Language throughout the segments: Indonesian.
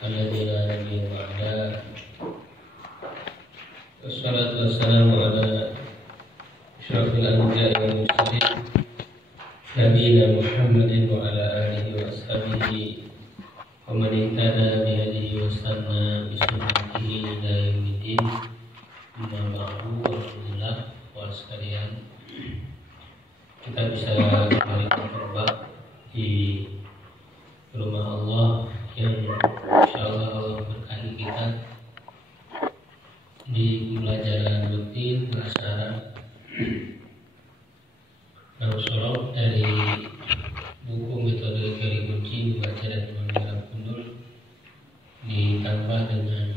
الذي لا نبي بعده والصلاة والسلام على أشرف الأنبياء والمرسلين نبينا محمد وعلى آله وأصحابه ومن اهتدى بهديه واستنى بسنته إلى يوم الدين. Amma ba'du, alhamdulillah, kawan sekalian, kita bisa kembali berjumpa di rumah Allah yang insyaallah Allah berkahi kita di pembelajaran rutin bersara Nausolog dari buku metode teori kunci membaca dan mengira kundul ditambah dengan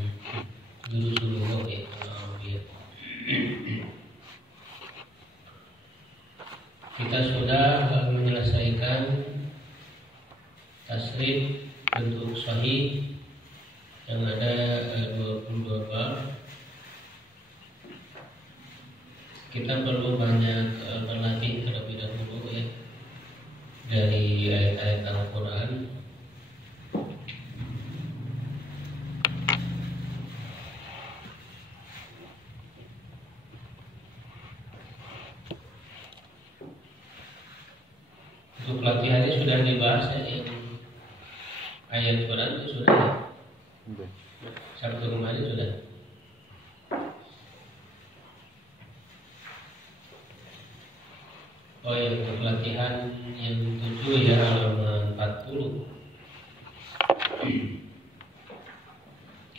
jurus-jurus ya. Kita sudah menyelesaikan tasrif bentuk sahih yang ada 22 bab. Kita perlu banyak berlatih terlebih dahulu ya dari ayat-ayat Al-Quran. Untuk latihannya sudah dibahas ya, yang ayat Quran itu sudah ya? Sabtu kemarin sudah. Oh ya, untuk latihan yang 7 ya, halaman 40.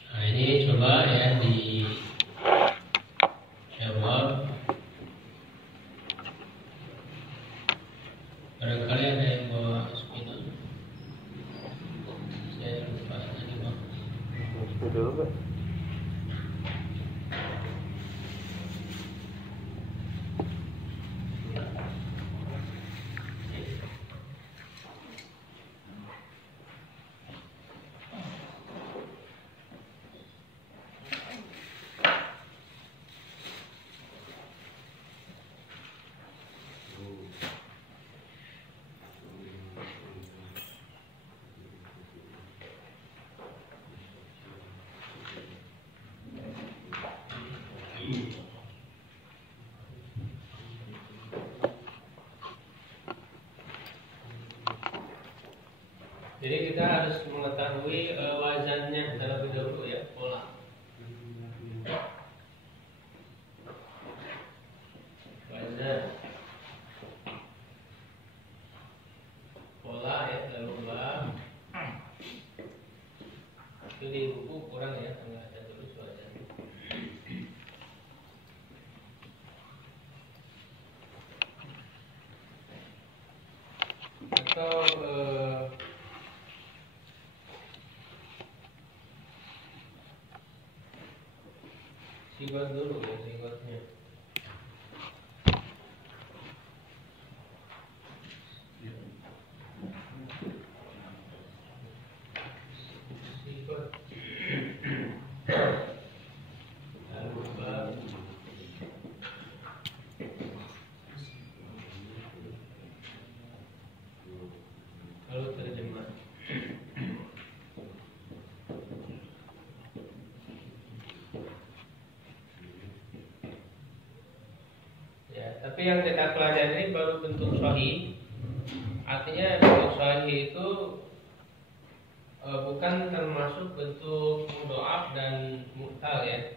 Nah ini coba ya dijawab. Barangkali ada yang bawa spidol. Saya lupa tadi bang. Spidol Pak. Jadi kita harus mengetahui wazannya terlebih dahulu ya, pola. Wazan, pola ya, lomba. Itu di buku kurang ya, nggak ada tulis wazan. Atau sigot dulu ya, sigotnya. Sigot. Lalu bab. Lalu terjemah. Tapi yang kita pelajari ini baru bentuk sahih. Artinya bentuk sahih itu bukan termasuk bentuk mudhoaf dan mu'tal ya.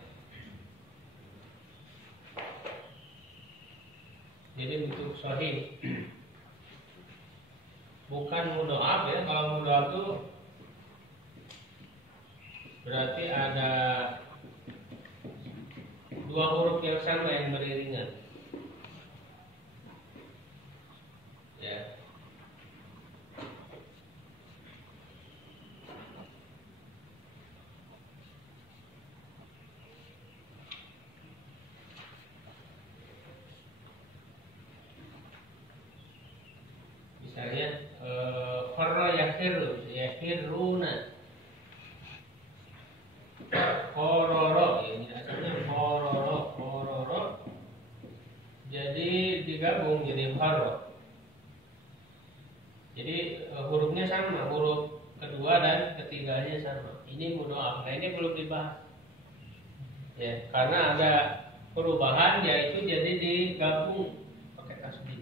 Jadi bentuk sahih bukan mudhoaf ya. Kalau mudhoaf itu berarti ada dua huruf yang sama yang beriringan. Ya. Misalnya farra yakhiruna. Kororo, ini asalnya kororo. Jadi digabung jadi farra. Jadi hurufnya sama, huruf kedua dan ketiganya sama. ini mudhoaf. Nah ini belum dibahas. Ya, karena ada perubahan yaitu jadi digabung pakai tasdid.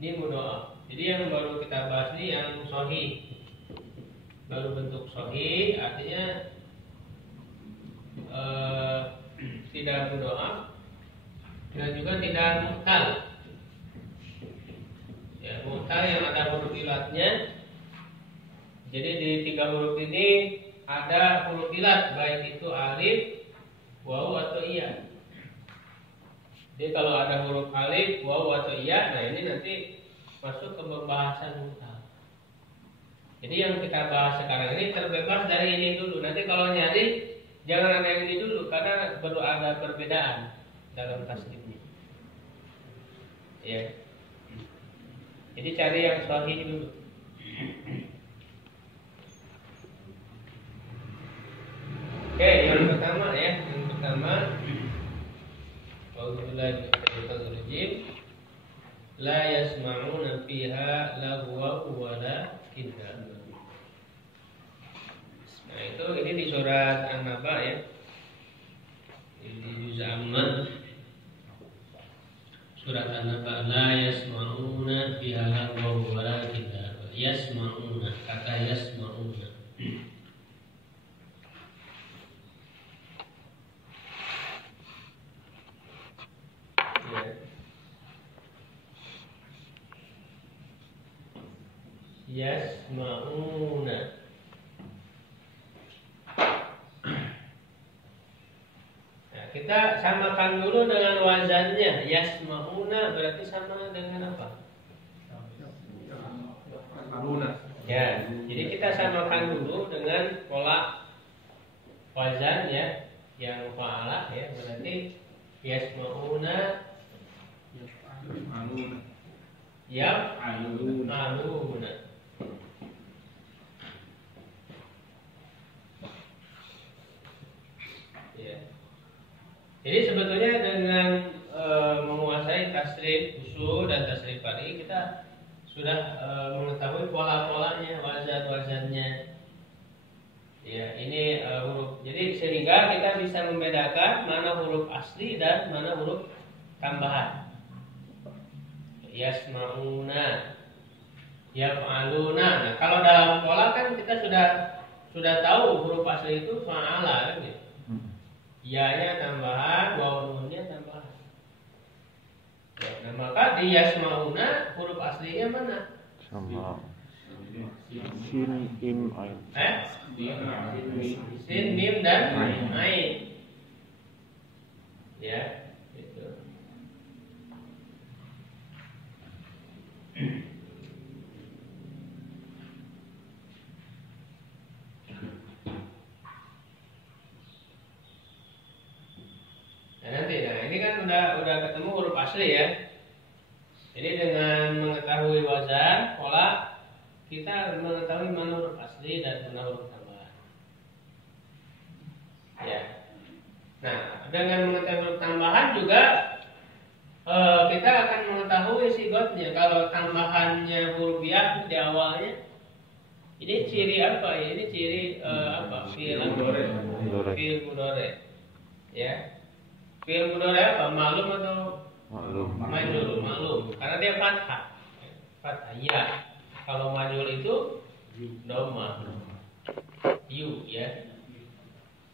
Ini mudhoaf. Jadi yang baru kita bahas ini yang sahih. Baru bentuk sahih artinya tidak mudhoaf dan juga tidak mu'tal. Ya, mu'tal yang ada huruf ilatnya. Jadi di 3 huruf ini ada huruf ilat, baik itu alif, waw atau iya. Jadi kalau ada huruf alif, waw atau iya, nah ini nanti masuk ke pembahasan mu'tal. Jadi yang kita bahas sekarang ini terbebas dari ini dulu. Nanti kalau nyari jangan ada yang ini dulu karena perlu ada perbedaan dalam tasdidnya. Ya. Jadi cari yang sahih dulu. Oke, yang pertama ya, yang pertama Auzubillahi minasyaitonir rajim. La yasma'una fiha lagwa wala kidza. Nah, itu ini di surat An-Naba ya. Di juz Amma. Surat An-Naba la yasma'una fiha lagwa wala kidza. Yasma'una, kata yasma'una. Yasma'una. Nah, kita samakan dulu dengan wazannya. Yasma'una berarti sama dengan apa? Ya, jadi kita samakan dulu dengan pola wazan ya, yang fa'ala ya, berarti yasma'una yaf'aluna. Ya. Jadi sebetulnya dengan menguasai tasrif usul dan tasrif fari kita sudah mengetahui pola-polanya, wazan-wazannya. Ya, ini huruf. Jadi sehingga kita bisa membedakan mana huruf asli dan mana huruf tambahan. Yasma'una, yaf'aluna. Nah, kalau dalam pola kan kita sudah tahu huruf asli itu fa'ala kan gitu. Ya-nya tambahan, waw nunnya tambahan. Ya, nah maka di yasma'una huruf aslinya mana? Sama. Sin, im, ain. Sin, mim dan ain. Ya, gitu. Ini kan udah ketemu huruf asli ya. Jadi dengan mengetahui wazan, pola, kita mengetahui mana huruf asli dan mana huruf tambahan. Ya. Nah, dengan mengetahui huruf tambahan juga kita akan mengetahui sigotnya. Kalau tambahannya huruf ya di awalnya, ini ciri apa ya? Ini ciri apa? Fi'il mudhari. Ya. Fi'il mudhari apa? Maklum atau majhul? Maklum. Karena dia fathah. Fathah ya. Kalau majhul itu dhamma. Yu ya.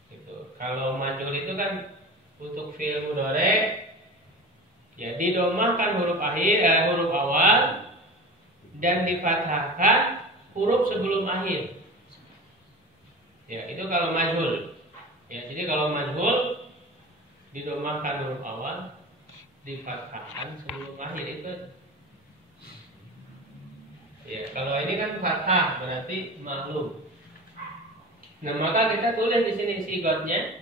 Gitu. Kalau majhul itu kan untuk fi'il mudhari ya didomahkan huruf akhir, huruf awal dan difathahkan huruf sebelum akhir. Ya, itu kalau majhul. Ya, jadi kalau majhul didomahkan huruf awal, difathahkan sebelum akhir itu. Ya, kalau ini kan fathah berarti maklum. Nah, maka kita tulis di sini sigotnya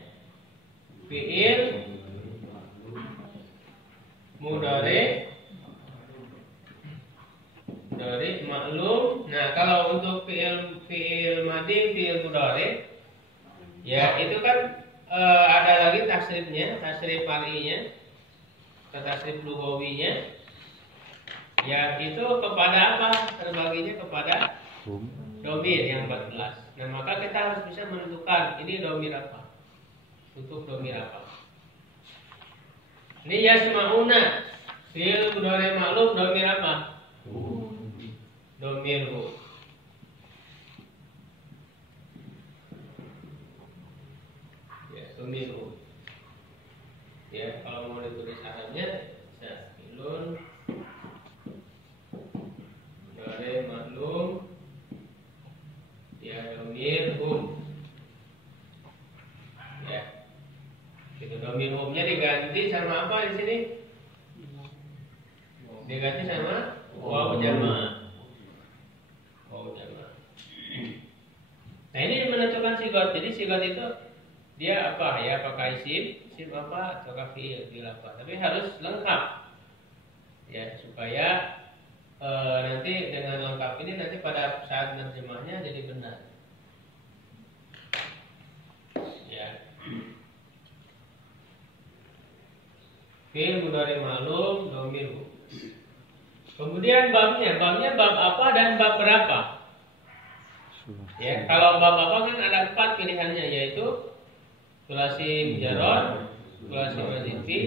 fi'il mudhari dari maklum. Nah, kalau untuk fi'il madhi, fi'il mudhari ya itu kan ada lagi tasrifnya, tasrif fari'nya, tasrif lughawinya. Ya, itu kepada apa? Terbaginya kepada domir yang 14. Nah, maka kita harus bisa menentukan ini domir apa. Untuk domir apa. Ini yasma'una. Fi'il mudhari ma'lum domir apa? Domir hu. Ya, domir hu. Ya, kalau mau ditulis Arabnya bisa fi'lun mudhari ma'lum ya domir hum. Ya. Itu domir humnya diganti sama apa di sini? Diganti sama waw jamaah. Waw jamaah. Nah, ini menentukan sigot. Jadi sigot itu dia apa ya? Apakah isim apa atau fi'il apa? Tapi harus lengkap. Ya, supaya nanti dengan lengkap ini nanti pada saat terjemahnya jadi benar. Ya. Fi'il mudhari ma'lum domir hu. Kemudian babnya bab apa dan bab berapa? Ya, kalau bab apa kan ada 4 pilihannya, yaitu sulasi mujarrad, sulasi mazid fi,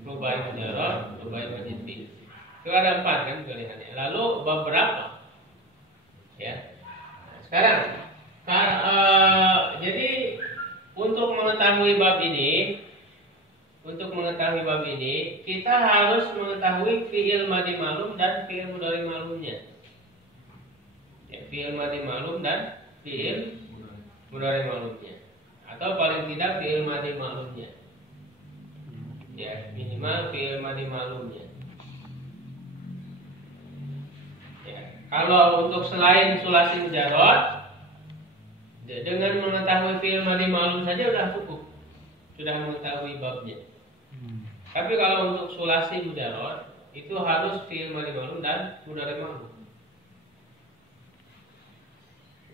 rubai mujarrad, rubai mazid fi. Itu ada 4 kan pilihannya. Lalu bab berapa? Ya. Nah, sekarang jadi untuk mengetahui bab ini, kita harus mengetahui fi'il madhi ma'lum dan fi'il mudhari ma'lumnya. Ya, fi'il madhi ma'lum dan fi'il mudhari ma'lumnya. Atau paling tidak fi'il madhi ma'lumnya. Ya, minimal fi'il madhi ma'lumnya. Ya, kalau untuk selain sulasi mujarrad, dengan mengetahui fi'il madhi ma'lum saja sudah cukup. Sudah mengetahui babnya. Tapi kalau untuk sulasi mujarrad itu harus fi'il madhi ma'lum dan mudhari ma'lum.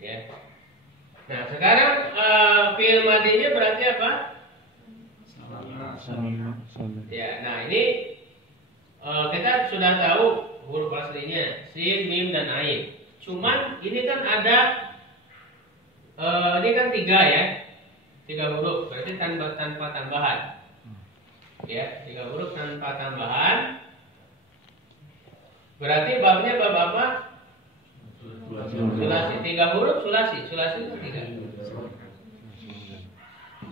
Ya. Nah, sekarang fi'il madhinya berarti apa? Sama. Ya, nah ini kita sudah tahu huruf aslinya sin, mim dan ain. Cuman ini kan ada ini kan 3 huruf, berarti tanpa tambahan. Ya, 3 huruf tanpa tambahan. Berarti babnya bab apa? Sulasi. 3 huruf sulasi. Sulasi itu 3.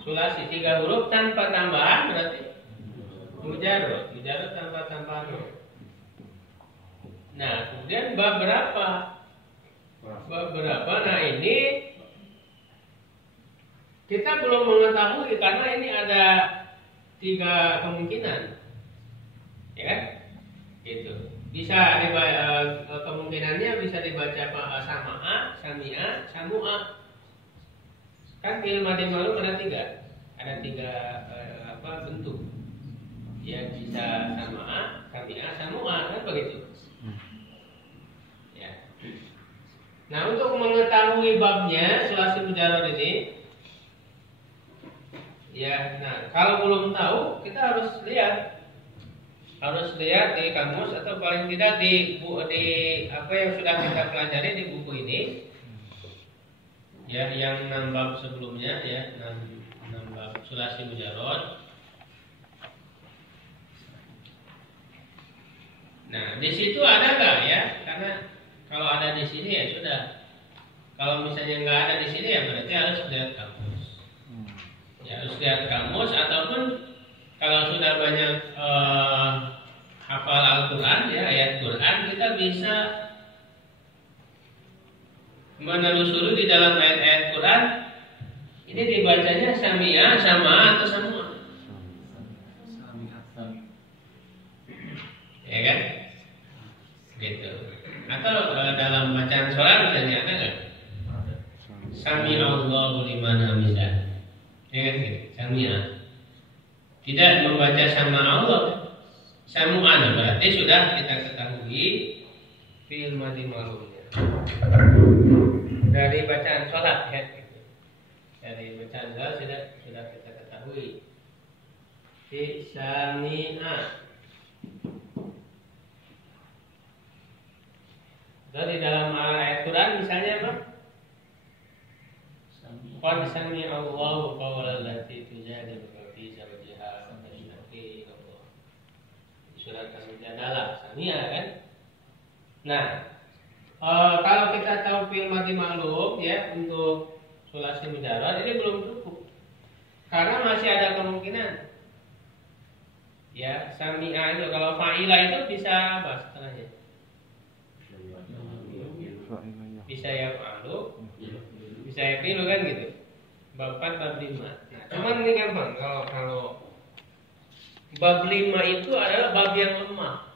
Sulasi 3 huruf tanpa tambahan berarti mujarrad. Mujarrad tanpa tambahan. Nah, kemudian bab berapa? Bab berapa? Nah, ini kita belum mengetahui karena ini ada 3 kemungkinan, ya kan? Gitu. Bisa kemungkinannya bisa dibaca sama'a, sami'a, samu'a. Kan fi'il madhi ma'lum ada 3, bentuk. Ya, bisa sama'a, sami'a, samu'a, kan begitu. Ya. Nah, untuk mengetahui babnya sulasi mujarrad ini, ya, nah kalau belum tahu kita harus lihat di kamus atau paling tidak di apa yang sudah kita pelajari di buku ini, ya, yang 6 bab sebelumnya, ya, 6 bab sulasi mujarrad. Nah, di situ ada nggak ya? Karena kalau ada di sini ya sudah. Kalau misalnya nggak ada di sini ya berarti harus lihat kamus. Ya, harus lihat kamus, ataupun kalau sudah banyak hafal Al-Quran, ya, ayat Quran, kita bisa menelusuri di dalam ayat-ayat Quran ini dibacanya sami'a, sama atau samu'a. Ya kan? Gitu. Atau dalam bacaan sholat misalnya ada nggak? Sami'allahu liman hamidah. Ya kan gitu, sami'a. Tidak membaca sama Allah, samu'an, berarti sudah kita ketahui fi'il madhi ma'lumnya dari bacaan sholat, ya. Dari bacaan sholat sudah kita ketahui fi sami'a. Dari dalam ayat Quran misalnya apa? Qad sami'a Allahu qawla allati tujadiluka fi zawjiha wa tashtaki ila Allah. Surat Al-Mujadalah, sami'a kan? Nah, kalau kita tahu fi'il madhi ma'lum ya untuk sulasi mujarrad ini belum cukup. Karena masih ada kemungkinan. Ya, sami'a itu kalau fa'ila itu bisa apa setelahnya? Bisa ya fa'alu, bisa ya fi'lu kan gitu. Bab 4 bab 5. Nah, cuman ini gampang kalau bab 5 itu adalah bab yang lemah.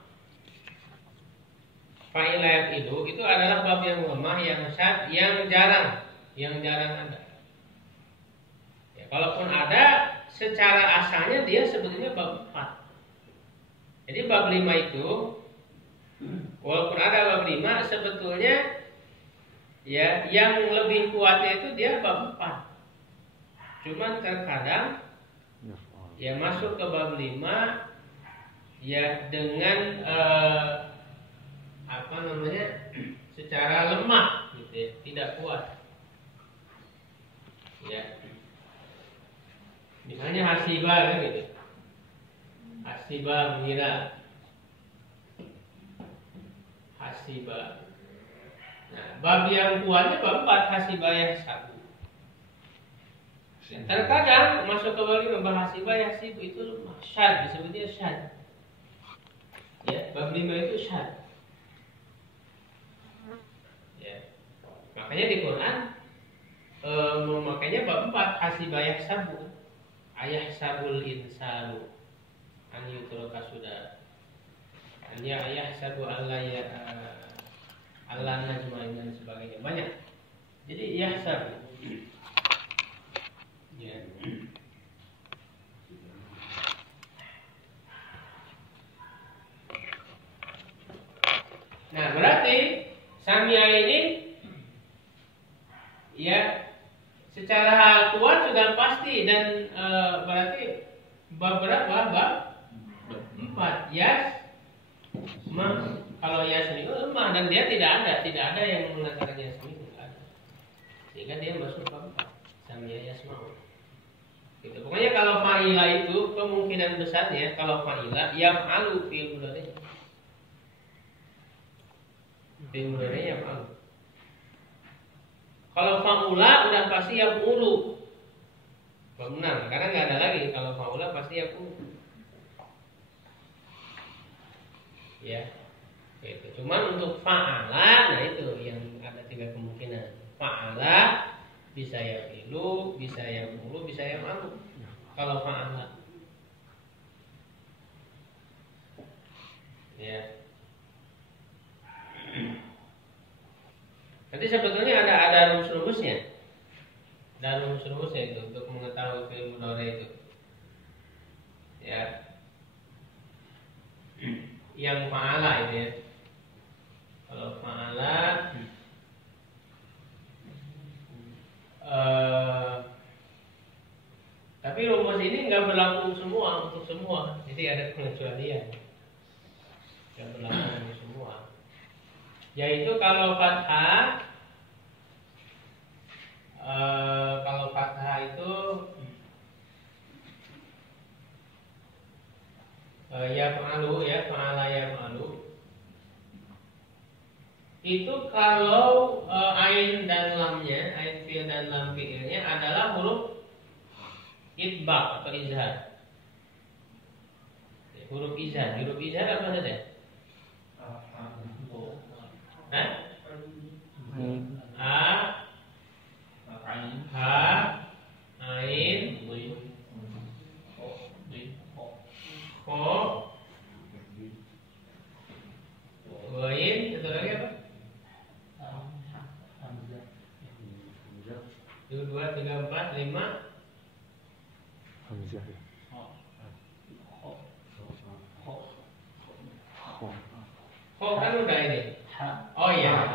Fa'ila itu adalah bab yang lemah, yang syad, yang jarang ada. Ya, kalaupun ada, secara asalnya dia sebetulnya bab 4. Jadi bab 5 itu walaupun ada bab 5 sebetulnya ya yang lebih kuatnya itu dia bab 4. Cuman terkadang ya masuk ke bab 5 ya dengan secara lemah gitu ya, tidak kuat. Ya. Misalnya hasibah kan gitu. Hasibah mengira. Hasibah. Nah, bab yang kuatnya bab 4 hasibah yahsabu. Terkadang masuk ke bab 5 hasibah yahsibu itu lemah, syad, disebutnya syad. Ya, bab 5 itu syad. Ya. Makanya di Quran memakainya bab 4 hasibah yahsabu. Ayahsabul insanu an yutraka sudah. Hanya ayahsabu Allah ya Allah najmain dan sebagainya banyak. Jadi yahsab. Ya. Nah, berarti samia ini ya secara kuat sudah pasti dan berarti bab berapa? Bab 4. Yas kalau yasmi itu lemah dan dia tidak ada yang mengatakan yasmi, tidak ada. Sehingga dia masuk bab 4. Samia yasma'u. Gitu. Pokoknya kalau fa'ila itu kemungkinan besarnya kalau fa'ila yaf'alu fi'il mudhari. Fi'il mudhari yaf'alu. Kalau fa'ula udah pasti yaf'ulu. Benar, karena nggak ada lagi. Kalau fa'ula pasti yaf'ulu. Ya, itu. Cuman untuk fa'ala, nah itu yang ada 3 kemungkinan. Fa'ala bisa yaf'ilu, bisa yaf'ulu, bisa yaf'alu. Kalau fa'ala. Ya. Nanti sebetulnya ada rumus-rumusnya. Ada rumus-rumusnya itu untuk mengetahui fi'il mudhari itu. Ya. Yang fa'ala itu ya. Kalau fa'ala tapi rumus ini nggak berlaku untuk semua. Jadi ada pengecualian. Nggak berlaku untuk semua. Yaitu kalau fathah itu yaf'alu ya, fa'ala yaf'alu. Itu kalau ain dan lamnya, ain fi'il dan lam fi'ilnya adalah huruf itbaq atau izhar. Huruf izhar apa saja? Ain, kho, ghain, satu lagi apa? 1, 2, 3, 4, 5 Hamzah ya. Kho kan udah ini. Oh iya.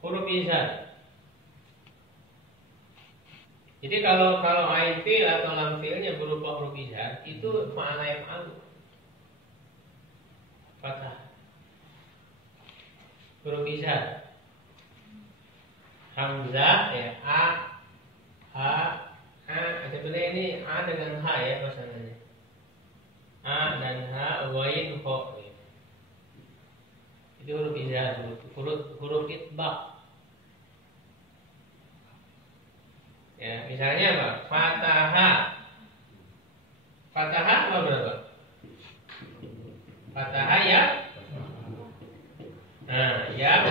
Huruf izhar. Jadi kalau ain fi'il atau lam fi'ilnya berupa huruf izhar, itu fa'ala yaf'alu. Fathah. Huruf izhar. hamzah ya, a, h, a. Sebenarnya ini a dengan h ya pasangannya. A dan h, wain, ho. Ya. Itu huruf izhar, huruf itbaq. Ya, misalnya apa? Fataha. Fataha apa berapa? Fataha ya. Nah, ya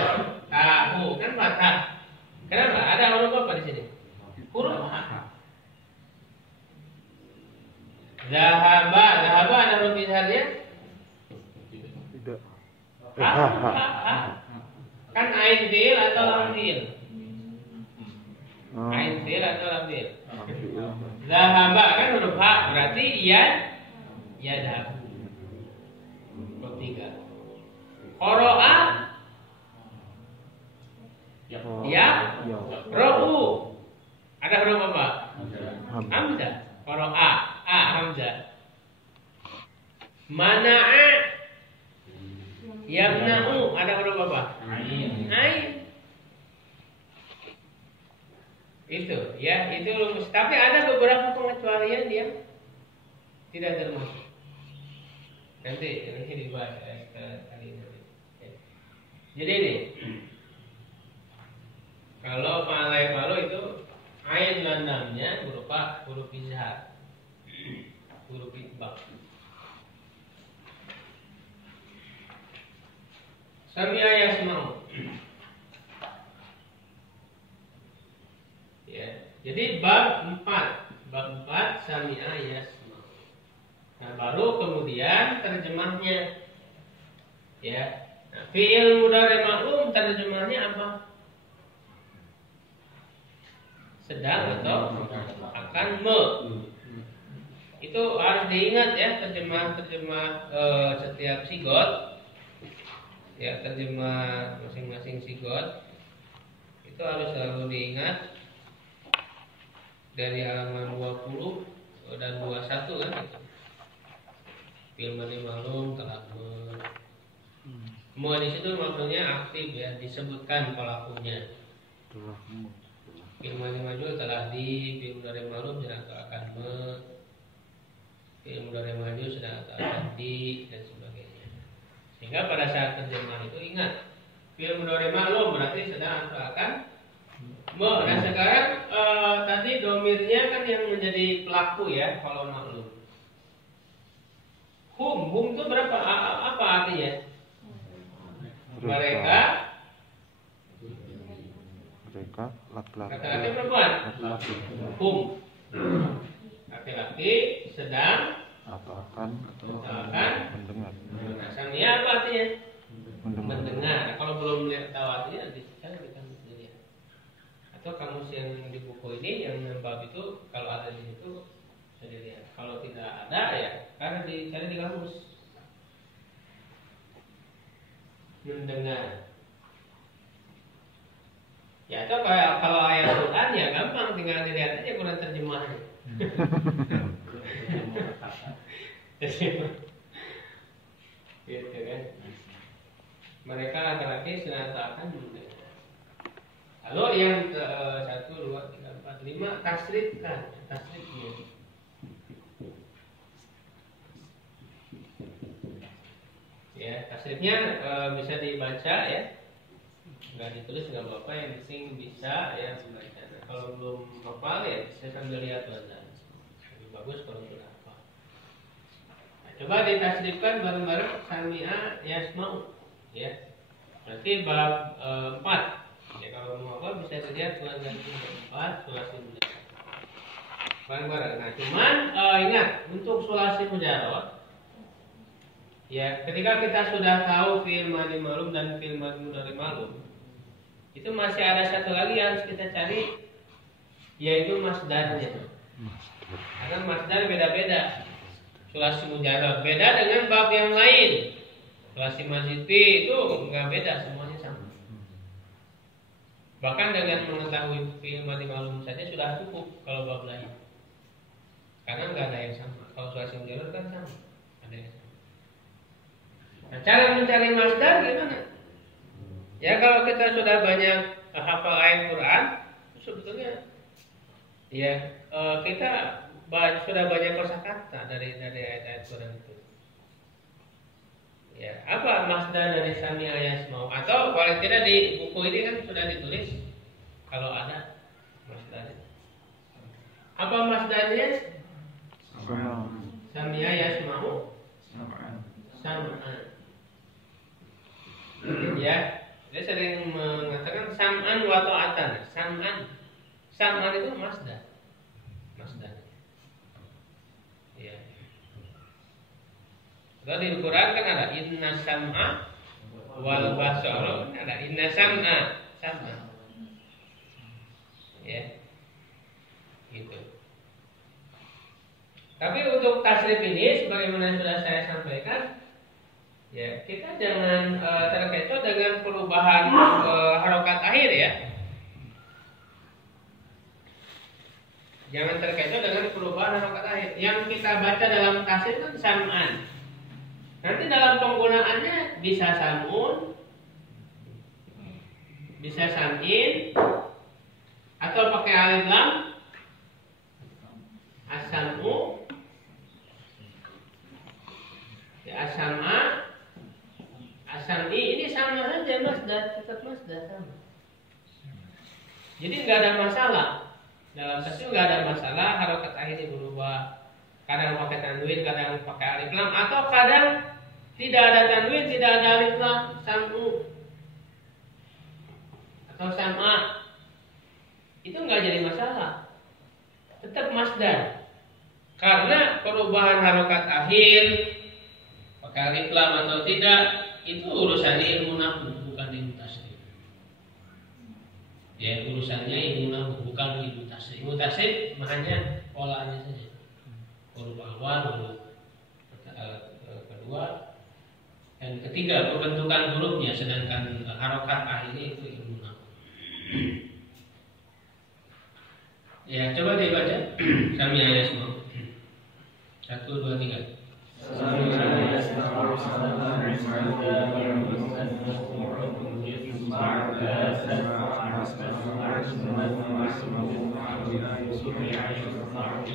tahu kan fathah. Kenapa? Ada huruf apa di sini? Huruf H. Zahaba, zahaba ada huruf izharnya? Tidak. Ha. Kan ain fi'il atau lam fi'il? Ain fi'il atau lam fi'il? Zahaba kan huruf H, berarti ya dah. Huruf 3. Qara'a ya ro'u. Ada huruf apa? Hamzah. Qara'a, a hamzah. Mana'a yamna'u, ada huruf apa? Ain. Itu ya, itu rumus. Tapi ada beberapa pengecualian yang tidak termasuk. Nanti dibahas kali ini. Jadi ini, kalau malai malu itu ain dan lamnya berupa huruf izhar, huruf itbaq. Sami'a yasma'u. Ya, jadi bab 4 sami'a yasma'u. Nah, baru kemudian terjemahnya. Ya. Nah, fi'il mudhari ma'lum terjemahnya apa? Sedang atau akan me. Itu harus diingat ya, terjemah setiap sigot. Ya, terjemah masing-masing sigot itu harus selalu diingat dari halaman 20 dan 21 kan itu. Fi'il mudhari ma'lum telah me di situ maksudnya aktif ya, disebutkan pelakunya. Fi'il mudhari ma'lum telah di, fi'il mudhari ma'lum sedang atau akan me, fi'il mudhari ma'lum sedang atau akan di, dan sebagainya. Sehingga pada saat terjemah itu ingat, fi'il mudhari ma'lum berarti sedang atau akan me. Nah sekarang tadi domirnya kan yang menjadi pelaku ya kalau ma'lum. Hum itu berapa? Apa artinya? Mereka laki-laki perempuan. Hum laki-laki sedang atau akan mendengar. Nah, samia apa artinya? Mendengar. Nah, kalau belum tahu artinya nanti saya kita bisa lihat. Atau kamus yang di buku ini yang bab itu kalau ada di situ bisa dilihat. Kalau tidak ada ya karena dicari di kamus. Mendengar. Ya atau kalau ayat Quran ya gampang, tinggal dilihat aja Quran terjemahannya. Gitu kan. Mereka laki-laki senantiasa mendengar. Lalu yang 1, 2, 3, 4, 5 tasrifkan, tasrifnya. Ya, tasrifnya bisa dibaca ya. Nggak ditulis nggak apa-apa, yang penting bisa ya membaca. Nah, kalau belum hafal ya saya sambil lihat wazan. Lebih bagus kalau sudah hafal. Nah, coba ditasrifkan bareng-bareng sami'a yasma'u ya. Berarti bab 4. Ya kalau mau hafal bisa dilihat wazan 4 sulasi mujarrad. Bareng-bareng. Nah, cuman ingat untuk sulasi mujarrad ya, ketika kita sudah tahu fi'il madhi ma'lum dan fi'il madhi mudhari ma'lum, itu masih ada satu lagi yang harus kita cari, yaitu masdarnya. Karena masdar beda-beda. Sulasi mujarrad beda dengan bab yang lain. Sulasi mazidi itu enggak beda, semuanya sama. Bahkan dengan mengetahui fi'il madhi ma'lum saja sudah cukup kalau bab lain. Karena enggak ada yang sama. Kalau sulasi mujarrad kan sama, ada yang sama. Nah, cara mencari masdar gimana? Ya kalau kita sudah banyak hafal ayat Quran, sebetulnya ya kita sudah banyak kosakata dari ayat-ayat Quran itu. Ya, apa masdar dari Sami'a Yasma'u? Atau paling tidak di buku ini kan sudah ditulis kalau ada masdar. Apa masdarnya? Sami'a Yasma'u Sam'an. Ya, dia sering mengatakan sam'an wa ta'atan. Sam'an itu masdar. Ya. Kalau di Al-Quran kan ada inna sam'a wal basara, ada inna sam'a. Ya. Gitu. Tapi untuk tasrif ini sebagaimana sudah saya sampaikan, ya, kita jangan terkecoh dengan perubahan harokat akhir ya. Jangan terkecoh dengan perubahan harokat akhir. Yang kita baca dalam tasrif kan sam'an. Nanti dalam penggunaannya bisa sam'un, bisa sam'in, atau pakai alif lam, as-sam'u, ya, as-sam'a, as-sam'i, ini sama saja masdar, tetap masdar sama. Jadi nggak ada masalah dalam tasrif, nggak ada masalah harokat akhirnya berubah. Kadang pakai tanwin, kadang pakai alif lam, atau kadang tidak ada tanwin, tidak ada alif lam, sam'u atau sam'a, itu nggak jadi masalah, tetap masdar. Karena perubahan harokat akhir, pakai alif lam atau tidak, itu urusannya ilmu nahwu, bukan ilmu tasrif. Ya, urusannya ilmu nahwu, bukan ilmu tasrif. Ilmu tasrif hanya polanya saja. Huruf awal, huruf kedua, dan ketiga pembentukan hurufnya, sedangkan harokat akhirnya itu ilmu nahwu. Ya, coba dibaca. Sami'a Yasma'u. 1, 2, 3.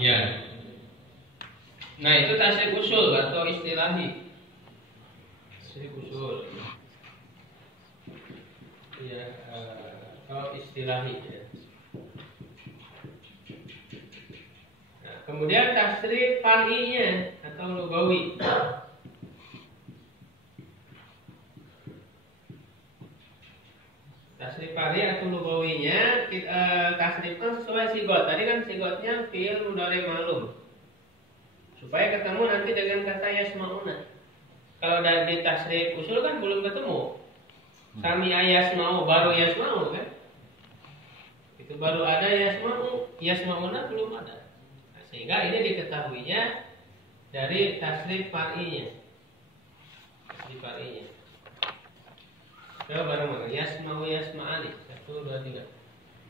Ya. Nah, itu tasrif usul atau istilahi. Tasrif usul. Ya, kalau istilahi ya. Nah, kemudian tasrif far'inya atau lugawi. Tasrif far'i atau lugawinya tasrifkan sesuai sigot. Tadi kan sigotnya fi'il mudhari ma'lum. Supaya ketemu nanti dengan kata yasma'una. Kalau dari tasrif usul kan belum ketemu. Sami'a yasma'u, baru yasma'u kan? Itu baru ada yasma'u, yasma'una belum ada. Nah, sehingga ini diketahuinya dari tasrif far'inya. Tasrif far'inya. Coba bareng-bareng. Yasma'u yasma'ani. 1, 2, 3.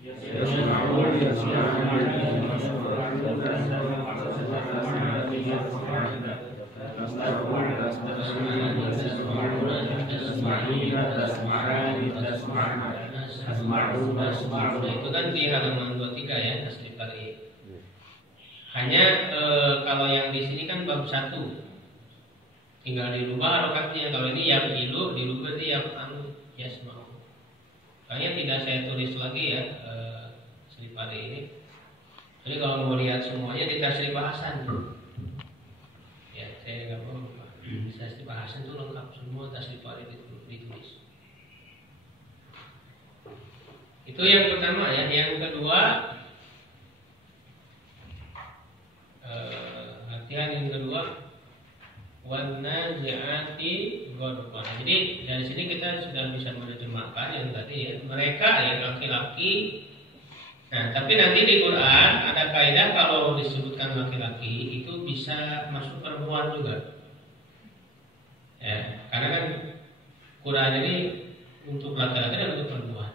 Yasma'u yasma'ani. Itu kan di halaman 23 ya, tasrif far'i. Hanya kalau yang di sini kan bab 1. Tinggal dirubah harokatnya. Kalau ini yang ilu dirubah dia yang yasma'u. Kayaknya tidak saya tulis lagi ya tasrif far'i ini. Jadi kalau mau lihat semuanya di tasrif bahasan. Ya, saya nggak mau lupa. Di tasrif bahasan itu lengkap semua tasrif far'i ditulis. Itu yang pertama ya. Yang kedua, latihan yang kedua, wan nazi'ati ghadban. Jadi dari sini kita sudah bisa menerjemahkan yang tadi ya, mereka yang laki-laki. Nah, tapi nanti di Quran ada kaidah kalau disebutkan laki-laki itu bisa masuk perempuan juga. Ya, karena kan Quran ini untuk laki-laki dan untuk perempuan.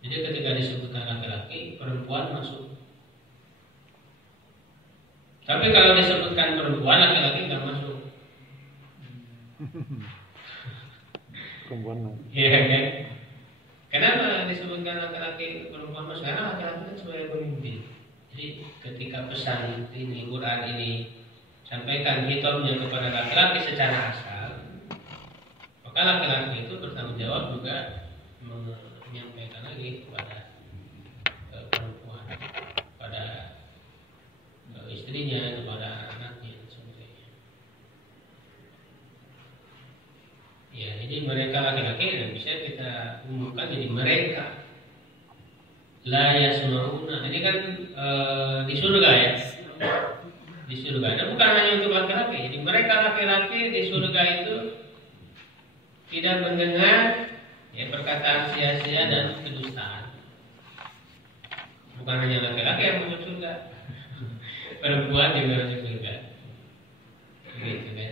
Jadi ketika disebutkan laki-laki, perempuan masuk. Tapi kalau disebutkan perempuan, laki-laki nggak masuk. Perempuan. Iya kan? Kenapa disebutkan laki-laki perempuan, sekarang laki-laki kan sebagai pemimpin. Jadi ketika pesan ini Quran ini sampaikan hitobnya kepada laki-laki secara asal, maka laki-laki itu bertanggung jawab juga menyampaikan lagi kepada perempuan, kepada istrinya, kepada anaknya, sebagainya. Ya, jadi mereka laki-laki dan bisa kita umumkan jadi mereka. La yasmauna. Ini kan di surga ya. Di surga. Dan bukan hanya untuk laki-laki. Jadi mereka laki-laki di surga itu tidak mendengar ya perkataan sia-sia dan kedustaan. Bukan hanya laki-laki yang masuk surga, perempuan juga masuk surga. Gitu kan.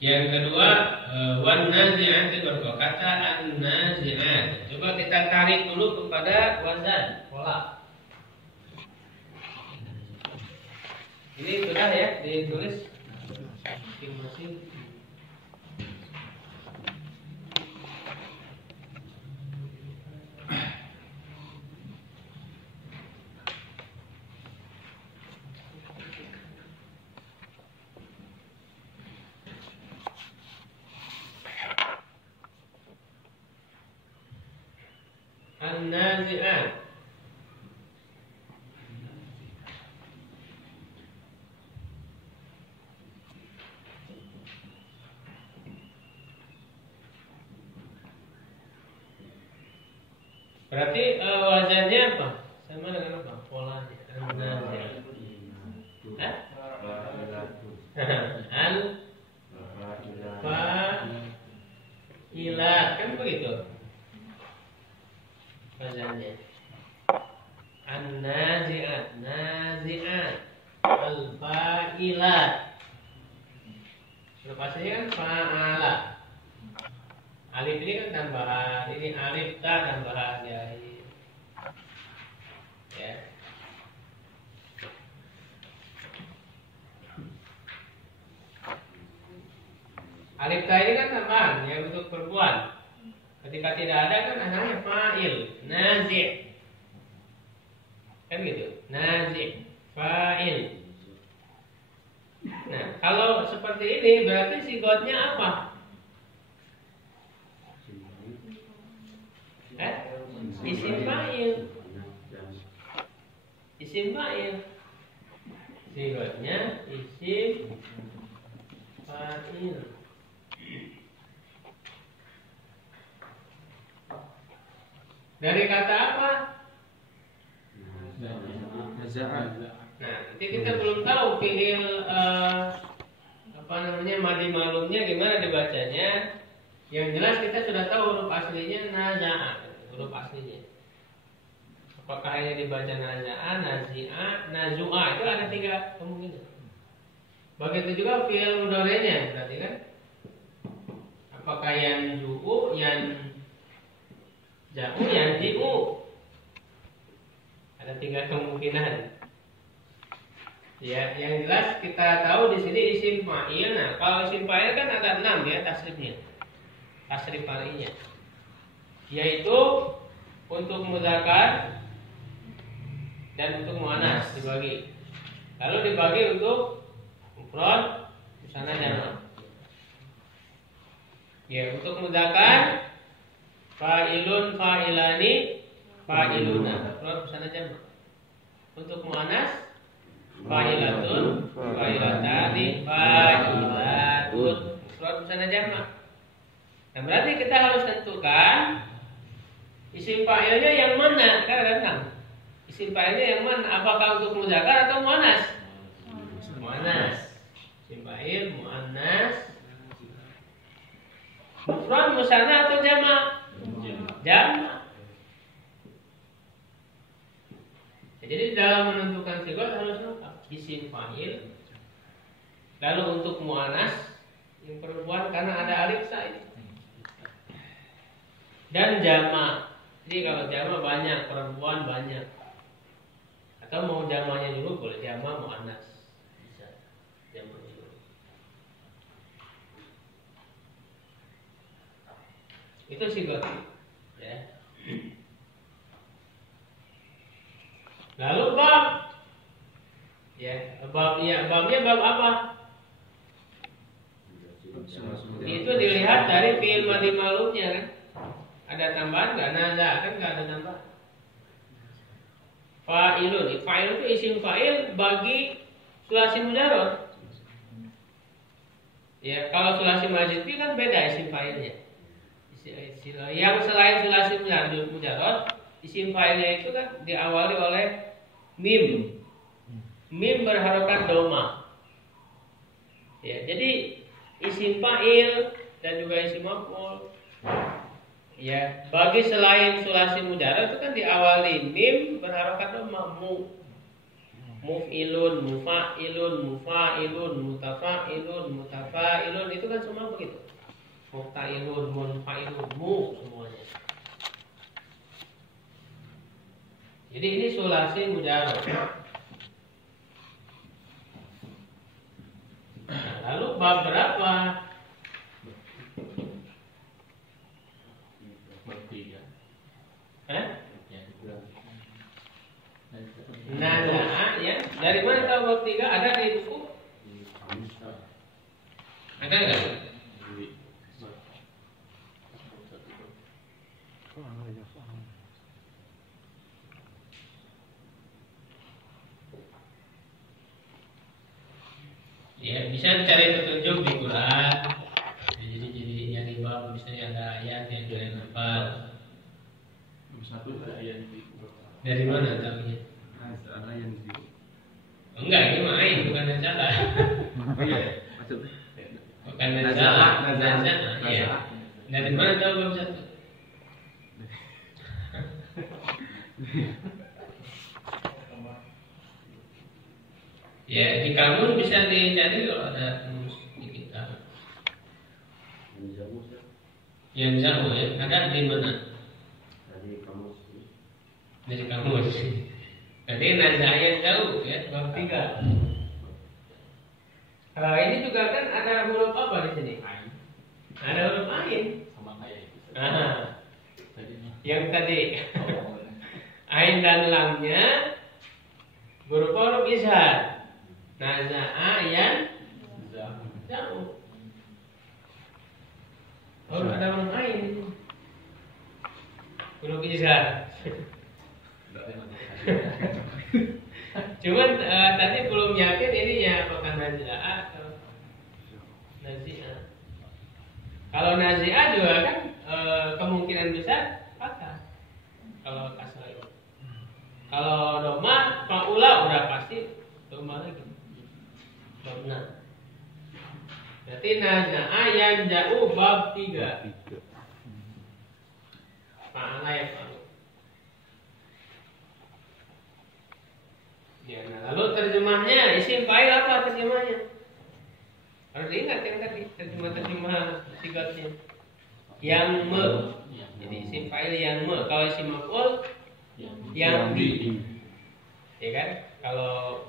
Yang kedua, wan nazi'ati gharqa. Kata an-nazi'at. Coba kita tarik dulu kepada wazan, pola. Ini sudah ya ditulis masing-masing. An-nazi'at. Berarti wazannya apa? Sama dengan apa? Polanya. An-nazi'at. Al-fa'ilat. Kan begitu wazannya. An-nazi'at, nazi'at, al-fa'ilat. Lepasnya kan fa'ala. Alif ini kan tambahan, ini alif ta tambahan ya. Ya. Alif ta ini kan tambahan ya untuk perempuan. Ketika tidak ada kan namanya fa'il, nazi'. Kan gitu, nazi', fa'il. Nah, kalau seperti ini berarti sigotnya apa? Isim fa'il. Isim fa'il. Sigotnya isim fa'il. Dari kata apa? Nah, nanti kita belum tahu fi'il madi malumnya gimana dibacanya. Yang jelas kita sudah tahu huruf aslinya naza'a, huruf aslinya. Apakah ini dibaca naza'a, nazi'a, nazu'a, itu ada 3 kemungkinan. Begitu juga fi'il mudhari'nya, berarti kan? Apakah yang ju'u, yang ja'u, yang ji'u? Ada 3 kemungkinan. Ya, yang jelas kita tahu di sini isim fa'il. Nah, kalau isim fa'il kan ada 6 ya tasrifnya. Tasrif fa'ilnya. Yaitu untuk muzakkar dan untuk muannas dibagi. Lalu dibagi untuk mufrad, misalnya jamak. Ya, untuk muzakkar fa'ilun, fa'ilani, fa'iluna. Mufrad misalnya jamak. Untuk muannas fa'ilatun, fa'ilatani, fa'ilatun. Mufrad misalnya jamak. Nah, berarti kita harus tentukan isim fa'ilnya yang mana? Kan ada 6. Isim fa'ilnya yang mana? Apakah untuk muzakkar atau muannas? Muannas. Isim fa'il muannas. Mufrad musanna atau jamak? Jamak. Jadi dalam menentukan sigot harus lengkap. Isim fa'il. Lalu untuk muannas yang perempuan karena ada alif sa. Dan jamak. Jadi kalau jamak banyak, perempuan banyak. Atau mau jamaknya dulu boleh, jamak muannas. Bisa. Jamaknya dulu. Itu sigot. Ya. Lalu bab, ya babnya bab apa? Itu dilihat dari fi'il madhi ma'lumnya kan. Ada tambahan nggak? Naza kan nggak ada tambahan. Fa'ilun, fa'il itu isim fa'il bagi sulasi mujarrad. Ya, kalau sulasi majid kan beda isim fa'ilnya. Yang selain sulasi mujarrad, isim fa'ilnya itu kan diawali oleh mim. Mim berharokat doma. Ya, jadi isim fa'il dan juga isim maf'ul. Ya, bagi selain sulasi mujarrad itu kan diawali mim berharokat doma. Muf'ilun, mufa'ilun, mufa'ilun, mutafa'ilun, mutafa'ilun, itu kan semua begitu. Mufta'ilun, munfa'ilun, semuanya. Jadi ini sulasi mujarrad. Nah, lalu bab berapa? Bab 3. Naza'a ya. Dari mana tahu bab 3? Ada di buku? Ada enggak? Ya, bisa cari petunjuk di Quran. Jadi nyari bab misalnya ada ayat yang kalian hafal. Satu ayat Dari mana tahunya? Ada yang di Enggak, ini main bukan nazalah. Oh iya, maksud Bukan nazalah, iya. Dari mana tahu bab 1? Ya, di kamus bisa dicari kalau ada kamus di kita. Yang jauh ya, ada di mana? Dari kamus. Jadi nazaya jauh ya, bab 3. Kalau ini juga kan ada huruf apa di sini? Ada huruf ain. sama kayak itu. Yang tadi. Ain dan lamnya berupa huruf izhar. Naza'a yang jauh. Oh, ada huruf ain. Huruf izhar. Cuman tadi belum yakin ini ya apakah nazi'ah atau nazi'ah. Kalau nazi'ah juga kan kemungkinan besar patah. Kalau kasar. Kalau doma fa'ula udah pasti doma lagi. Benar. Berarti nazi'ah yang jauh bab 3. Fa'ala ya fa'ala. Ya, nah, lalu terjemahnya isim fa'il apa terjemahnya? Harus diingat yang tadi terjemah sigatnya. Yang me. Jadi isim fa'il yang me. Kalau isim maf'ul yang di. Ya kan?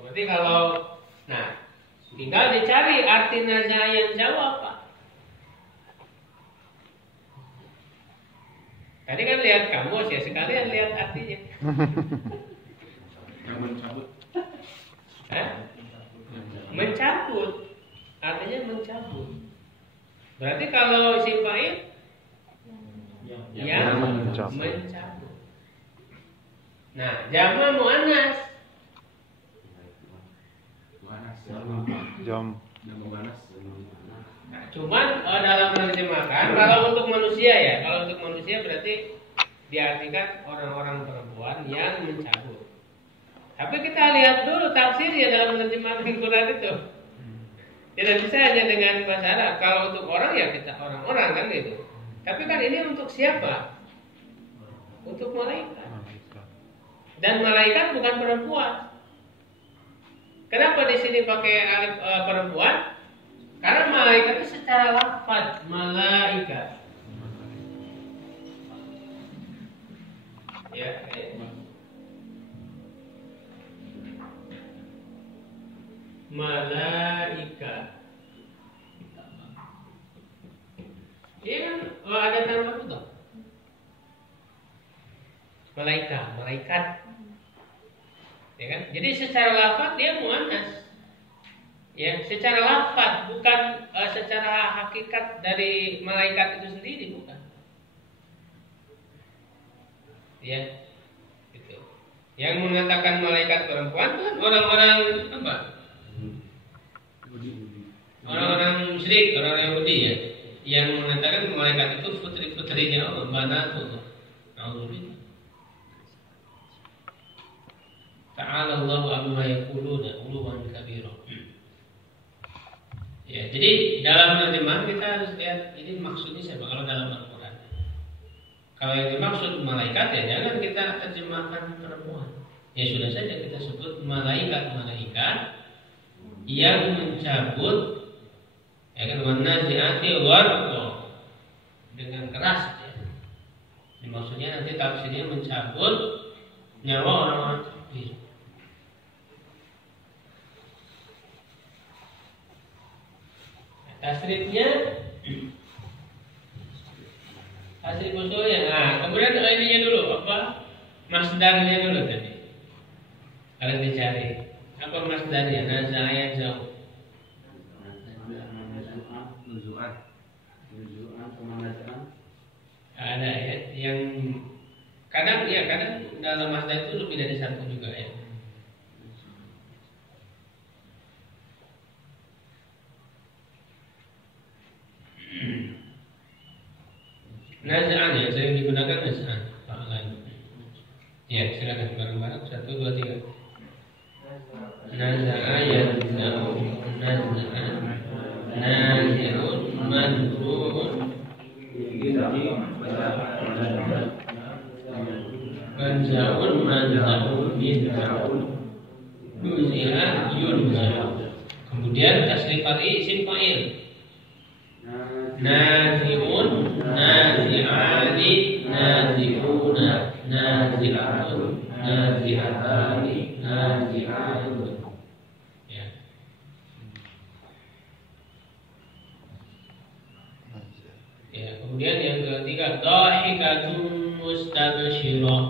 Berarti kalau nah, tinggal dicari arti naza yang jauh apa. Tadi kan lihat kamus ya, sekalian lihat artinya. Mencabut. Mencabut, artinya mencabut. Berarti kalau isim fa'il yang mencabut. Nah, jamak muannas. Jam. Nah, cuman dalam menerjemahkan kalau untuk manusia ya, kalau untuk manusia berarti diartikan orang-orang perempuan yang mencabut. Tapi kita lihat dulu tafsirnya dalam menerjemahkan Quran itu. Tidak bisa hanya dengan bahasa Arab. Kalau untuk orang ya kita orang-orang kan gitu. Tapi kan ini untuk siapa? Untuk malaikat. Dan malaikat bukan perempuan. Kenapa di sini pakai alif perempuan? Karena malaikat itu secara lafaz malaikat. Ya. Malaika. Iya kan? Oh, ada tambah itu. Malaikat. Ya kan? Jadi secara lafaz dia muannas. Ya, secara lafaz bukan secara hakikat dari malaikat itu sendiri, bukan. Ya. Gitu. Yang mengatakan malaikat perempuan kan orang-orang apa? Orang-orang musyrik, orang-orang Yahudi ya, yang mengatakan malaikat itu putri-putrinya Allah, banatullah. Alhamdulillah. Ta'ala Allahu amma yaquluna uluwan kabira. Ya, jadi dalam terjemahan kita harus lihat ini maksudnya siapa kalau dalam Al-Qur'an. Kalau yang dimaksud malaikat ya jangan kita terjemahkan perempuan. Ya sudah saja kita sebut malaikat-malaikat yang mencabut ya kan wanazi'ati gharqa dengan keras ya. Maksudnya nanti tafsirnya mencabut nyawa orang-orang kafir. Tasrifnya tasrif usulnya. Nah, kemudian ininya dulu apa? Masdarnya dulu tadi. Harus dicari. Apa masdarnya? Naza'aya jauh. Ada ya yang kadang dalam masdar itu lebih dari satu juga ya. Naz'an ya, sering digunakan naz'an. Ya, silakan bareng-bareng 1, 2, 3. Naza'a yanza'u naz'an nazi'un manzu'un manza'un manza'un bid'un nuzi'a yunza'u. Kemudian tasrif fa'il isim fa'il. Nazi'un nazi'ani nazi'una nazi'atun nazi'atani nazi'atun. Ya. Ya, kemudian yang ketiga dhahikatun mustabsyirah.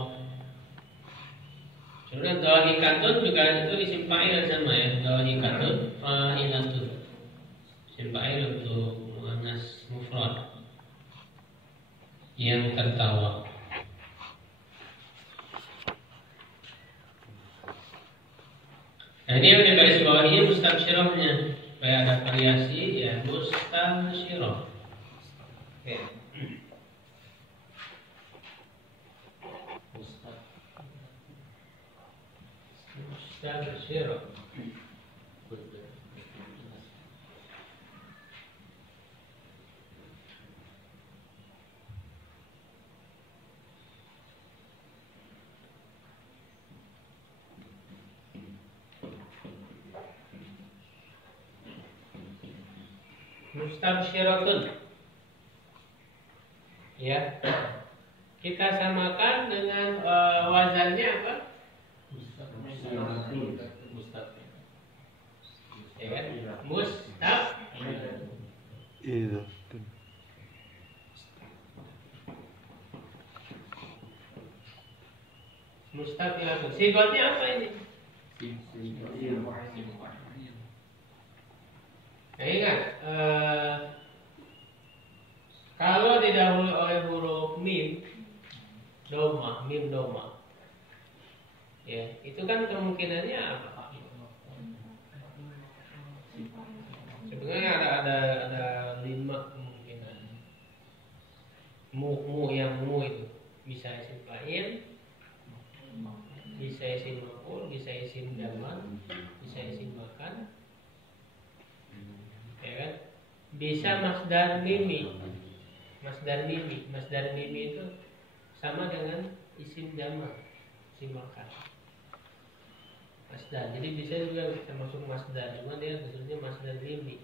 Sebenarnya dhahikatun juga itu isim fa'il sama ya. Dhahikatun fa'ilatun. Isim fa'il untuk muannas mufrad yang tertawa. Nah, ini yang di garis bawahnya mustabsyirahnya supaya ada variasi ya mustabsyirah. Oke. Mustabsyirah. Mustabsyiratun. Ya. Kita samakan dengan wazannya apa? Ya kan? Mustab. Iya. Mustaqilatun. Sifatnya apa ini? Nah, ingat, kalau didahului oleh huruf mim doma, ya itu kan kemungkinannya apa? Sebenarnya ada 5 kemungkinan. Mu yang mu itu bisa isim fa'il, bisa isim maf'ul, bisa isim zaman, bisa isim makan. Ya kan? Bisa masdar mimi. Masdar mimi itu sama dengan isim jamak, isim makan. Masdar. Jadi bisa juga kita masuk masdar, cuma dia khususnya masdar mimi.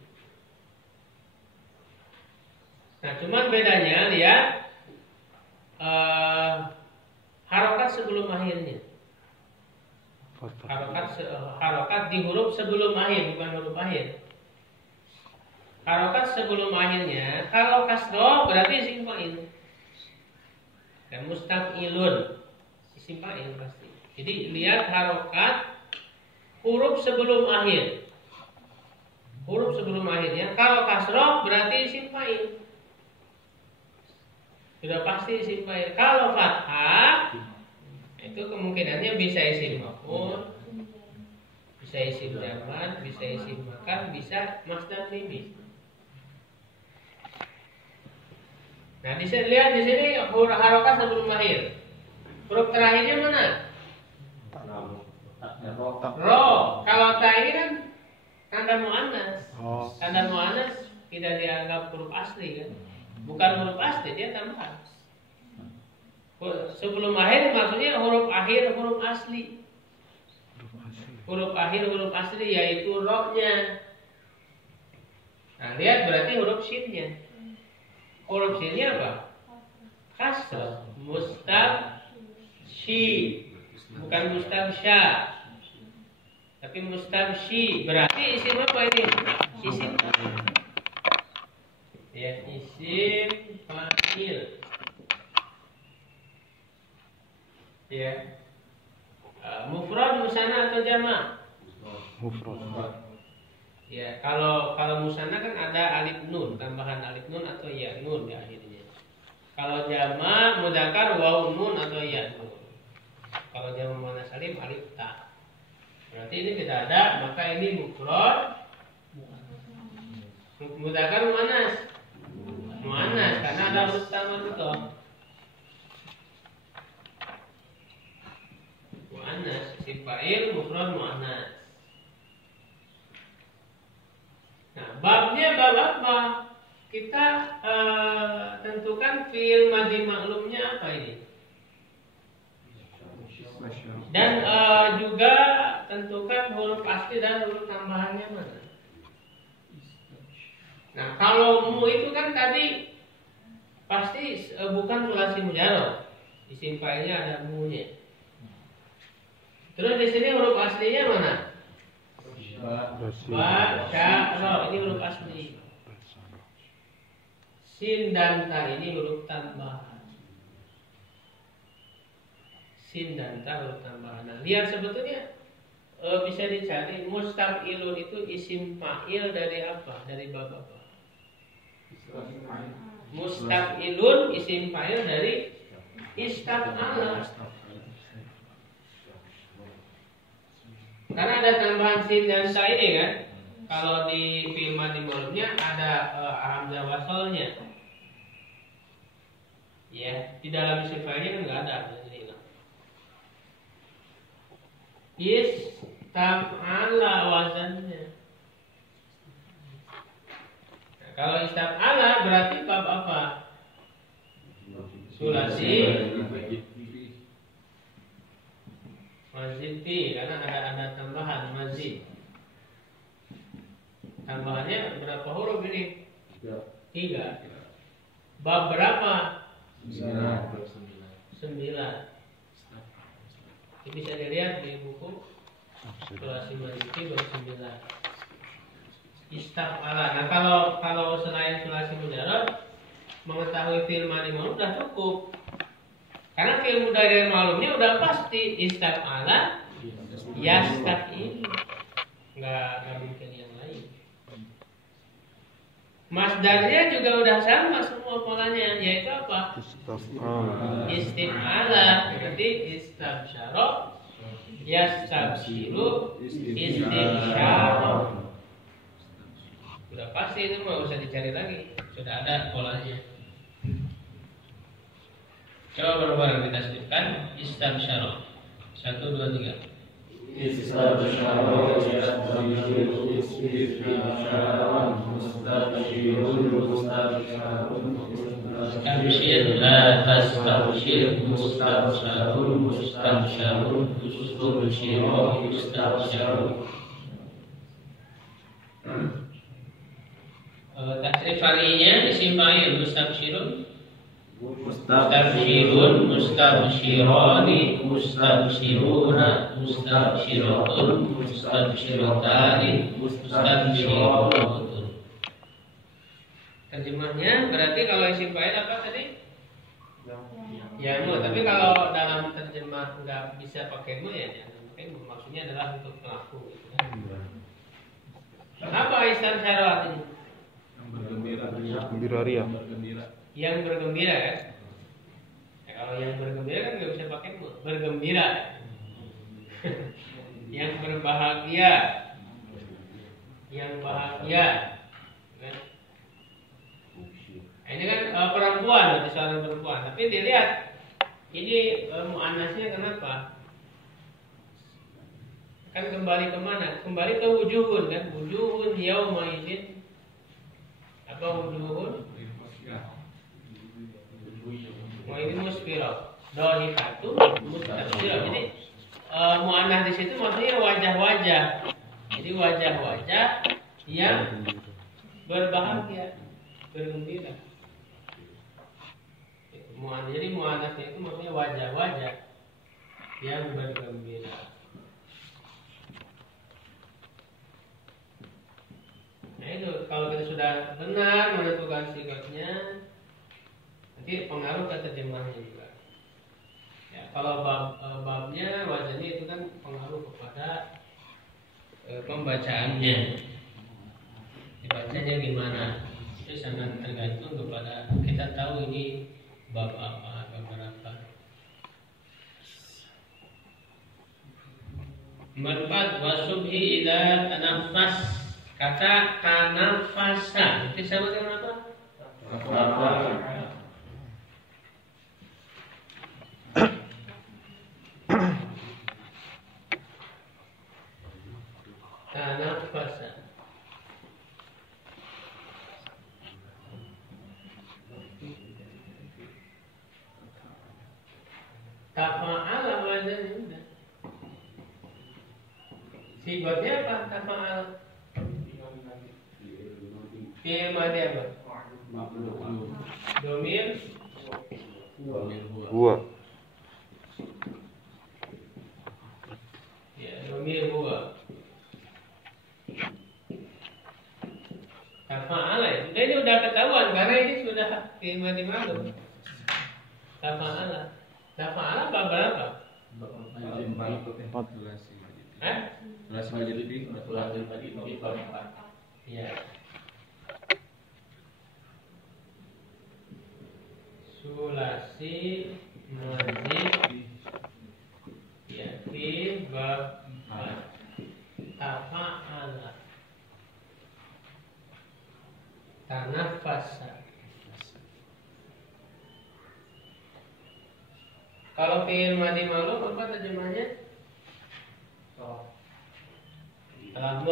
Nah, cuman bedanya lihat harokat sebelum akhirnya. Harokat di huruf sebelum akhir, bukan huruf akhir. Harokat sebelum akhirnya, kalau kasroh berarti isim fa'il. Dan mustaf'ilun isim fa'il pasti. Jadi lihat harokat huruf sebelum akhir. Huruf sebelum akhirnya. Kalau kasroh berarti isim fa'il. Sudah pasti isim fa'il. Kalau fathah itu kemungkinannya bisa isim maf'ul, bisa isim zaman, bisa isim makan, bisa masdar mimi. Nah, lihat di sini huruf harokat sebelum akhir. Huruf terakhirnya mana? Ro. Kalau ta ini kan tanda muannas. Tanda muannas tidak dianggap huruf asli kan? Bukan huruf asli, dia tambahan. Sebelum akhir maksudnya huruf akhir huruf asli. Huruf akhir huruf asli yaitu ro-nya. Nah, lihat berarti huruf shinnya. Huruf shinnya apa? Kasrah. Mustabshi. Bukan mustabsya. Tapi mustabshi. Berarti isim apa ini? Isim. Ya, isim fa'il. Ya. Mufrad, musanna atau jama'? Mufrad. Ya, kalau musanna kan ada alif nun, tambahan alif nun atau ya nun di akhirnya. Kalau jama' mudzakkar waw nun atau ya nun. Kalau jama' muannas salim alif ta. Berarti ini tidak ada, maka ini mufrad. Mudzakkar muannas. Muannas karena ada huruf tambahan. Muannas, isim fa'il, mufrad muannas. Nah, babnya bab apa? Kita tentukan fi'il madhi maklumnya apa ini? Dan juga tentukan huruf asli dan huruf tambahannya mana? Nah, kalau mu itu kan tadi pasti bukan sulasi mujarrad. Isim fa'ilnya ada mu-nya. Terus di sini huruf aslinya mana? Ba, sya, ro. Ini huruf asli. Sin dan ta ini huruf tambahan. Sin dan ta huruf tambahan. Nah, lihat sebetulnya bisa dicari mustaf'ilun itu isim fa'il dari apa? Dari bab apa? Mustaf'ilun isim fa'il dari istaf'ala. Karena ada tambahan sin dan ta ini kan. Kalau di fi'il madhi ma'lumnya ada hamzah wasalnya. Ya, di dalam isim fa'ilnya kan enggak ada ini. Istaf'ala wazannya. Nah, kalau istaf'ala berarti bab apa? Sulasi mazid fi, karena ada tambahan mazid. Tambahannya berapa huruf ini? 3. Bab berapa? 9. Ini bisa dilihat di buku sulasi mazid fi bab 9. Istaf'ala. Nah, kalau selain sulasi mujarrad mengetahui fi'il madhi ma'lum sudah cukup. Karena fi'il mudhari' ma'lumnya udah pasti istaf'ala yastaf'il. Enggak mungkin yang lain. Masdarnya juga udah sama semua polanya, yaitu apa? Istif'ala. Berarti istabsyara yastabsyiru istifsyara. Udah pasti itu, nggak usah dicari lagi, sudah ada polanya. Coba bareng-bareng kita sebutkan istabsyara. 1, 2, 3. Istabsyara yastabsyiru istifsyara mustabsyirun mustabsyarun Istabsyir la tastabsyir mustabsyarun mustabsyarun ustabsyira ustabsyarun. Takrif fa'ilnya isim fa'il mustabsyirun mustabsyirun mustabsyirani mustabsyiruna mustabsyiratun mustabsyiratani mustabsyiratun. Terjemahnya berarti kalau isim fa'il apa tadi? Ya mu, tapi kalau dalam terjemah nggak bisa pakai mu ya jangan. maksudnya adalah untuk pelaku. Gitu kan. Apa istighfar artinya? Yang bergembira. Gembira ria. Bergembira. Yang bergembira kan? Ya, kalau yang bergembira kan nggak bisa pakai bergembira. Yang berbahagia, yang bahagia. Kan? Nah, ini kan perempuan, berarti seorang perempuan. Tapi dilihat ini muannasnya kenapa? Kan kembali kemana? Kembali ke wujuhun kan? Wujuhun yauma idzin apa wujuhun? Wa ini musfirah. Dhahikatu mustabsyirah. Jadi muannats di situ maksudnya wajah-wajah. Jadi wajah-wajah yang berbahagia, bergembira. Jadi muannasnya itu maksudnya wajah-wajah yang bergembira. Nah itu kalau kita sudah benar menentukan sikapnya, nanti pengaruh ke terjemahnya juga. Ya, kalau babnya wajahnya itu kan pengaruh kepada pembacaannya, dibacanya gimana, itu sangat tergantung kepada kita tahu ini bab apa, bab berapa. Manfaat wasubhi idza tanaffas. Kata tanafasa itu sama dengan apa? Tanafasa. Tafa'ala wazannya udah. Sifatnya apa? Tafa'ala. Fi'il madhi apa? Domir Huwa. ya, domir huwa. Tafa'ala itu ini udah ketahuan karena ini sudah fi'il madhi ma'lum. Tafa'ala. Tafa'ala bab berapa? Ya. Sulasi madhi ya fi bab tafa'ala tanafasa. Kalau fi'il madhi ma'lum apa terjemahnya? Telah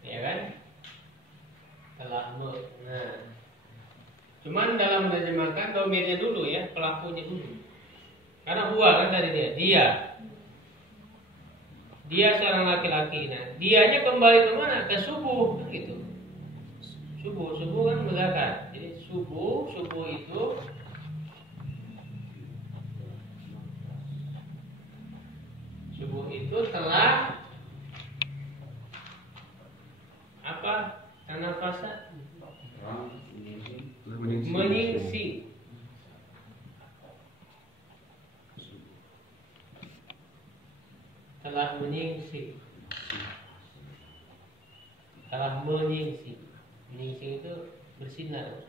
ya kan? Telah nah. Cuman dalam menerjemahkan domirnya dulu ya, pelakunya dulu. Karena huwa kan tadi dia seorang laki-laki. Nah, dianya kembali ke mana? Ke subuh gitu. Subuh kan mudzakkar. Jadi subuh itu telah apa? Tanafasa menyingsing. Telah menyingsing. Menyingsing itu bersinar.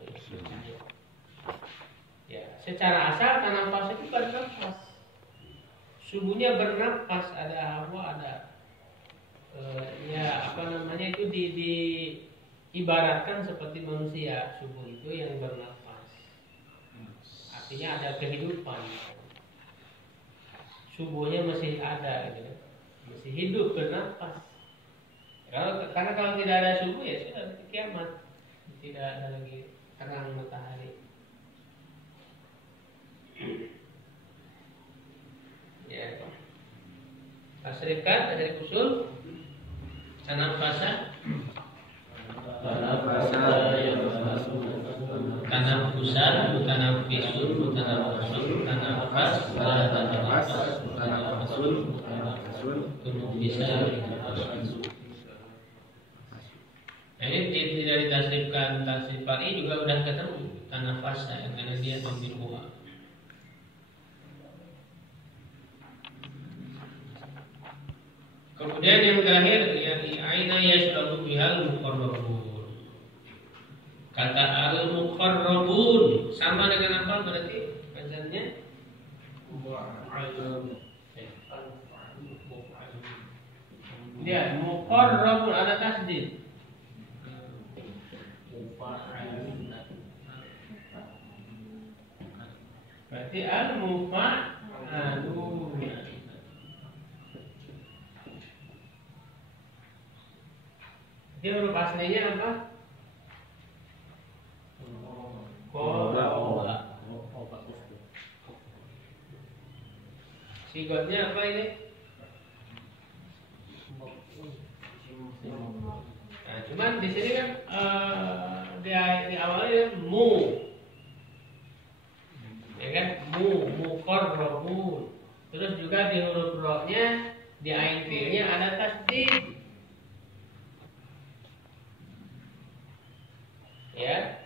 Ya, secara asal tanafas itu bernafas. Subuhnya bernafas, ada hawa, ada ya apa namanya itu diibaratkan seperti manusia. Subuh itu yang bernafas, artinya ada kehidupan. Subuhnya masih ada, gitu. Masih hidup, bernafas. Karena kalau tidak ada subuh ya sudah kiamat, tidak ada lagi terang matahari. Ya, tasrifkan dari usul tanafasa tanafusan tanafisun tanafusun tanafas tanafas tanafasun bisa. Ini tidak ditasrifkan tasrif fari juga udah ketemu tanafasa karena dia domir huwa. Kemudian yang terakhir ya aina yashrabu bihal muqarrabun. Kata al muqarrabun sama dengan apa berarti bacanya? Ya, muqarrabun ada tasdid. Berarti al mufa'alun. Dia huruf aslinya apa? Qala. Sigotnya apa ini? Nah, cuman di sini kan di awalnya mu, ya kan? Muqarrabun. Terus juga di huruf ro-nya, di ain fi'ilnya ada tasdid. Ya.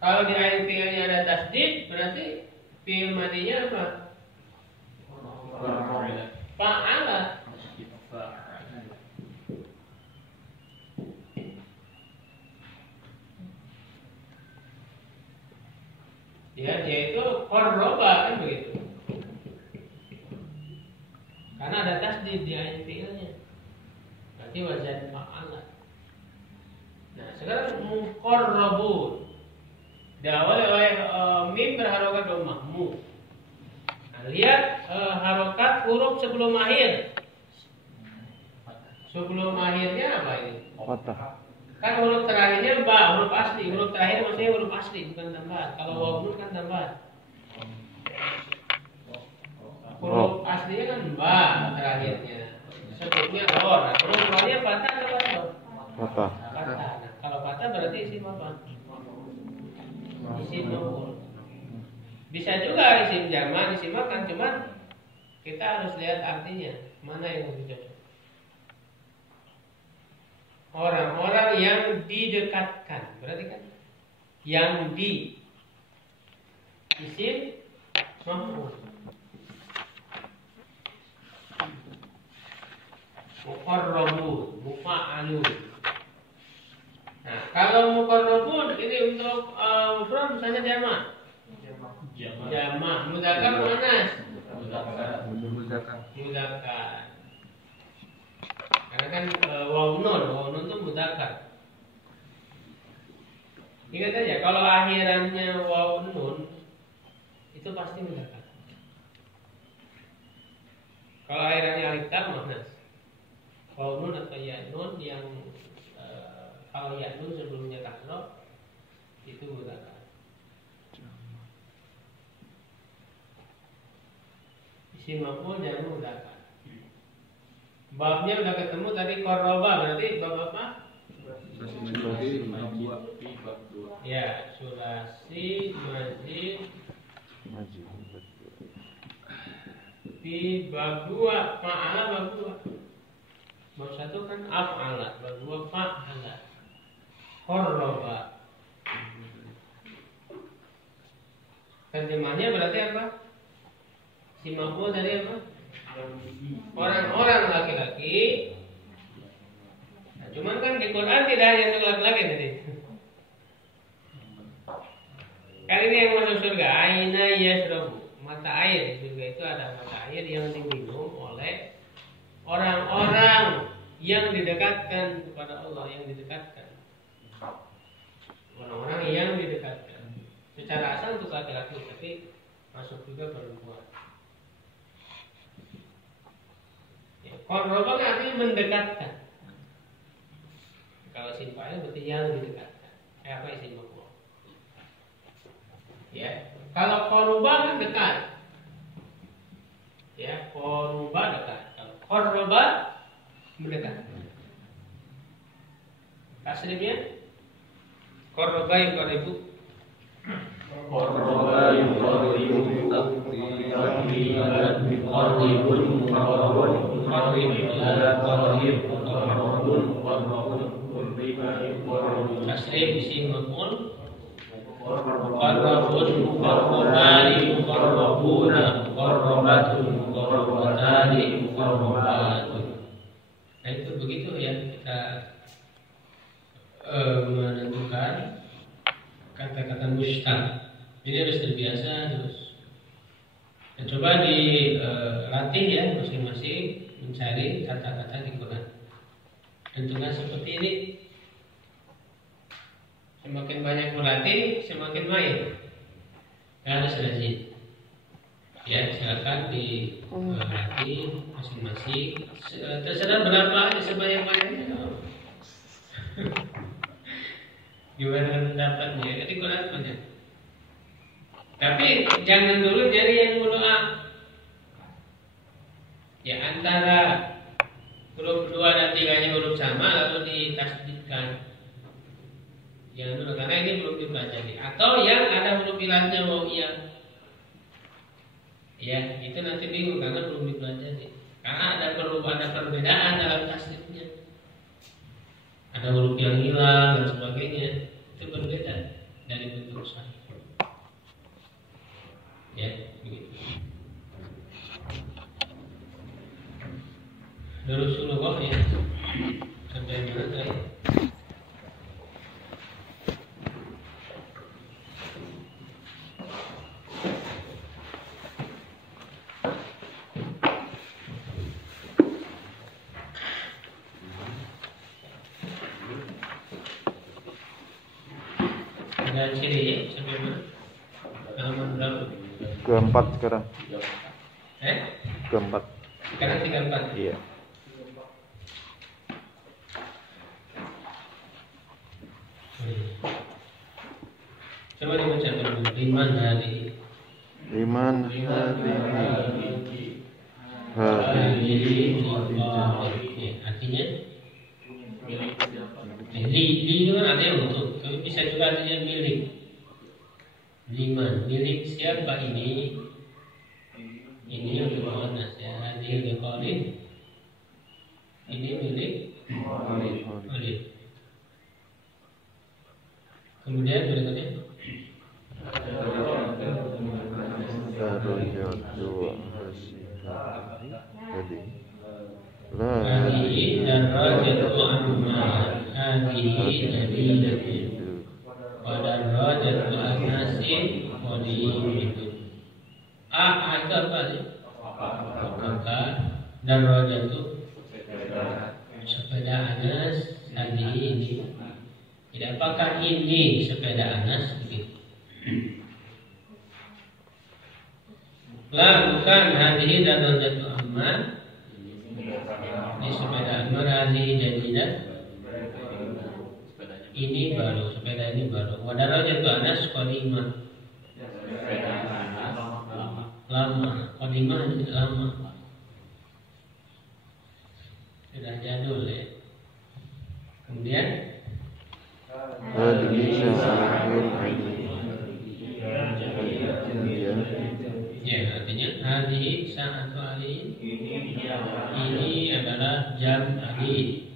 Kalau di ain fi'ilnya ada tasdid, berarti fi'il madinya apa? Fa'ala. Ya, yaitu qarraba kan begitu. Karena ada tasdid di ain fi'ilnya. Berarti wazan fa'ala. Nah, sekarang muqarrabun. Diawali oleh mim berharokat dhammah mu. Nah, lihat harokat huruf sebelum akhir. Sebelum akhirnya apa ini? Fathah. Kan huruf terakhirnya ba, huruf asli. Huruf terakhir maksudnya huruf asli, bukan tambahan. Kalau waw nun kan tambahan. Huruf aslinya kan ba terakhirnya. Sebelumnya ro. Nah, huruf ro-nya fathah atau fathah? Fathah. Fathah. Nah, kalau fathah berarti isim apa? Isim maf'ul. Bisa juga isim jamak disimakan, cuman kita harus lihat artinya mana yang lebih cocok. Orang-orang yang didekatkan, berarti kan yang di isim maf'ul. Muqarrabun, mufa'alun. Nah, kalau muqarrabun ini untuk mufrad misalnya jamak. Jamak, mudzakkar muannas. Mudzakkar. Karena kan waw nun itu mudzakkar. Ingat aja kalau akhirannya waw nun itu pasti mudzakkar. Kalau akhirannya alif ta muannas. Waw nun atau ya nun yang kalau ya nun sebelumnya kasroh itu mudzakkar. Isim maf'ul jamak mudzakkar. Babnya udah ketemu tadi qarraba, berarti bab apa? Ya, sulasi mazid di bab 2 fa'ala bab 2. Bab 1 kan af'ala, bab 2 fa'ala. Qarraba. Terjemahnya berarti apa? Si maf'ul dari apa? Orang-orang laki-laki. Nah, cuman kan di Quran tidak hanya untuk laki-laki tadi. Kali ini yang masuk surga, aina yashrabu, mata air di surga itu ada mata air yang diminum oleh orang-orang yang didekatkan kepada Allah, yang didekatkan. Orang-orang yang didekatkan. Secara asal untuk laki-laki, tapi masuk juga perempuan. Qarraba artinya mendekatkan. Kalau isim fa'il berarti yang didekatkan. Apa isim maf'ul? Ya. Kalau qaruba kan dekat. Ya, qaruba dekat. Kalau qarraba mendekat. Tasrifnya qarraba yuqarribu. Qarraba yuqarribu qarribun muqarrabun tasrif isim maf'ul qarrabun muqarrabani muqarrabuna muqarrabatun muqarrabat asari muqarrabatun. Nah itu begitu ya kita menentukan kata-kata mustaq. Ini harus terbiasa terus. Nah, coba dilatih ya masing-masing mencari kata-kata di Quran. Tentukan seperti ini. Semakin banyak berlatih, semakin main. Harus rajin. Ya, silakan dilatih masing-masing. Terserah berapa, sebanyak-banyaknya. Gimana pendapatnya? Jadi Quran banyak. Tapi jangan dulu nyari yang huruf A. Ya antara huruf 2 dan 3-nya huruf sama lalu ditasdidkan. Jangan dulu karena ini belum dipelajari. Atau yang ada huruf ilatnya waw iya. Ya, itu nanti bingung karena belum dipelajari. Karena ada perbedaan dalam tasdidnya. Ada huruf yang hilang dan sebagainya. Itu berbeda dari bentuk sahih. Ya, begitu. Rasulullah ya. Sampai mana tadi? Ada ciri ya, sampai mana? Halaman berapa? Keempat sekarang. Keempat. Sekarang 34. Iya. Coba dibaca dulu. Liman hari. Liman hadihi. Artinya li itu kan ada yang untuk, tapi bisa juga artinya milik. Liman, milik siapa ini? Ini yang bermuannas ya, hadir liqalin. Ini milik Khalid. Kemudian berikutnya hadihi darajatu Ammar, hadihi nabiyyatu wa darajatu Anasin qadimatu. Itu apa sih? Maka darajatu sepeda Anas hadihi ini. Tidak apakah ini sepeda Anas begitu? Lah bukan hadihi darajatu Ammar. Ini sepeda Ammar hadihi jadidah. Ini baru, sepeda ini baru. Wa darajatu Anas qadimah. Lama, qadimah ini lama. Sudah jadul ya. Kemudian ya artinya hadhihi sa'atu Ali. Ini adalah jam Ali.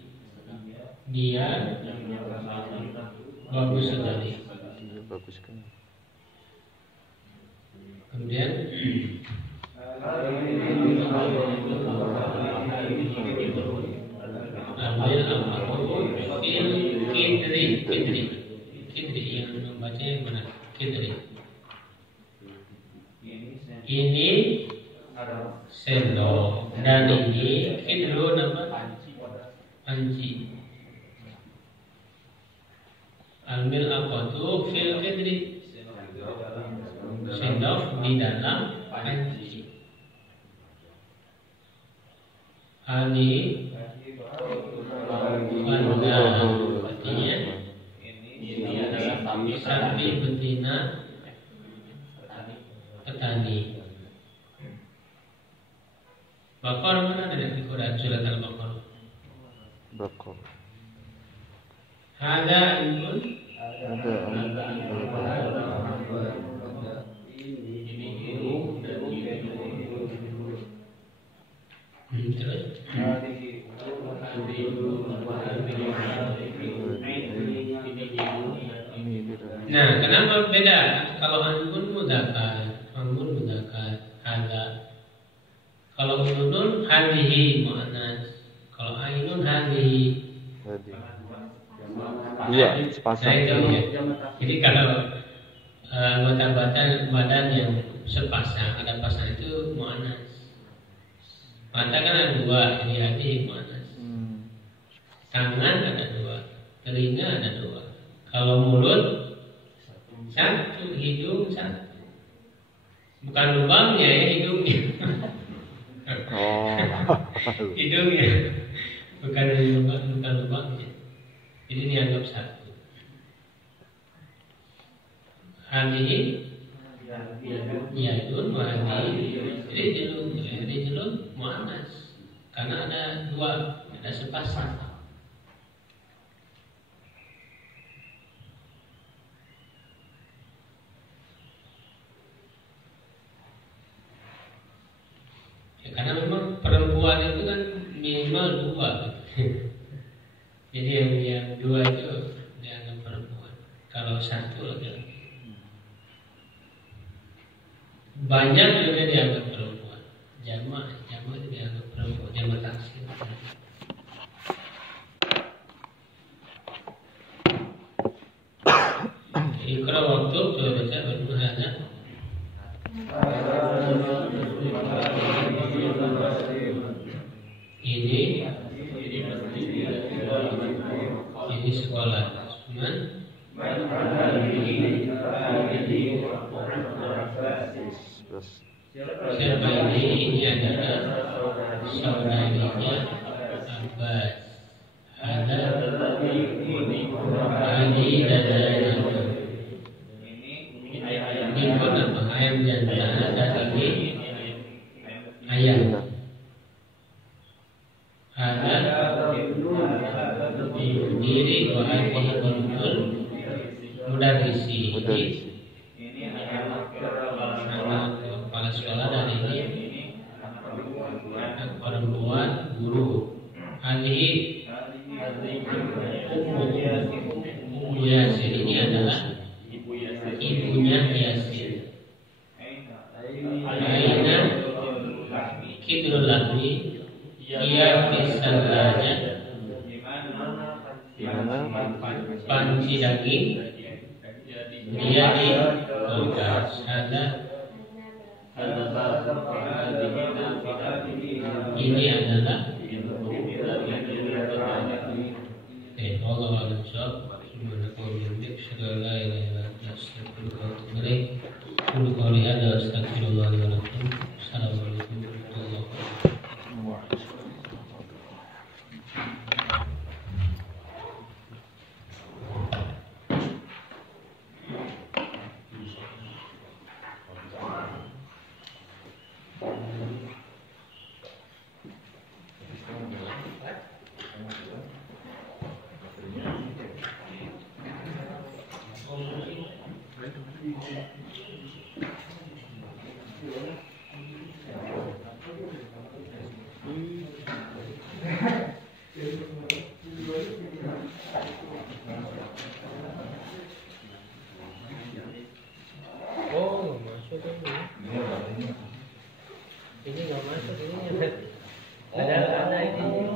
Dia bagus sekali. Bagus sekali. Kemudian ambil al-maqul fil kidri yang membaca yang benar kidri. Ini sendok dan ini kidru nama panci. Ambil al-maqul fil kidri, sendok di dalam panci. Ani Anda artinya ini adalah sapi betina petani. Bakor mana ada di Quran surat Al-Baqarah? Bakor. Ada ilmun. Terus. Nah, kenapa beda? Kalau angun mudzakkar, ada. Kalau Kalau nunun hadhihi muannas. Kalau ainun hadhihi. Tadi. Iya, sepasang. Nah, itu ya. Jadi kalau anggota badan yang sepasang, ada pasang itu muannas. Mata kan ada dua, jadi hadhihi muannas. Tangan ada dua, telinga ada dua. Kalau mulut satu, hidung satu. Bukan lubangnya ya, hidungnya. Oh. Hidungnya, bukan lubangnya. Jadi dianggap satu. Hadhihi yadun wa hadhihi rijlun muannas. Karena ada dua, ada sepasang. Karena memang perempuan itu kan minimal dua. Jadi yang dua itu dianggap perempuan. Kalau satu laki-laki. Banyak juga dianggap perempuan. Jamak itu dianggap perempuan. Jamak taksir. Ikra waktu coba baca bermuhana. Ini sekolah. Cuman siapa ini adalah saudarinya Abbas. Ada Ali dan Zainab. Ini pun apa? Ayam jantan dan ini ayam. Ada diri wahai betul mudarrisi. Ini anak kepala sekolah dan ini perempuan guru. Ali Ummu Yasir, ini adalah ibunya Yasir. Aina Kidrul Lahmi, ia misalnya panci daging, dia di kulkas. Ini adalah Allah alam syab. Segala Assalamualaikum warahmatullahi wabarakatuh. Ini nggak masuk, ini ada ini.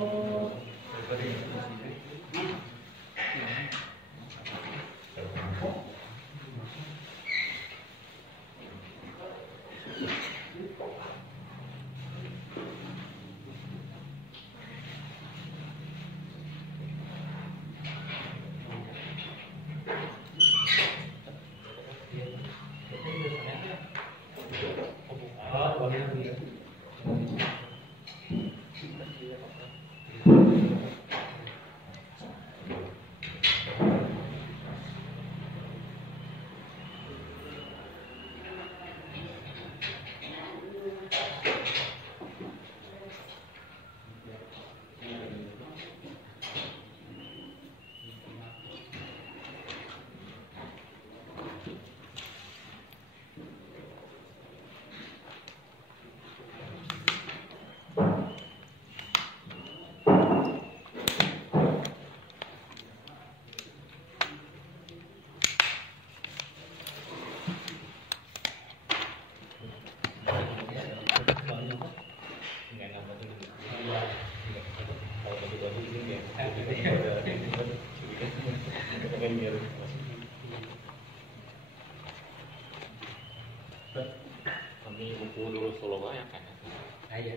minggir. Kami buku dulu Solo ya kan. Ayo.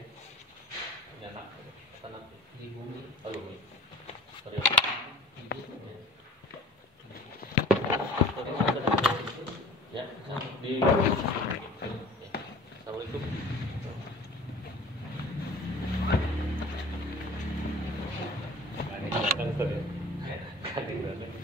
Ya nak. Tanah Di bumi. alumi. Sorry. Ya, di Assalamualaikum. Ada yang datang tuh ya. Ada yang datang.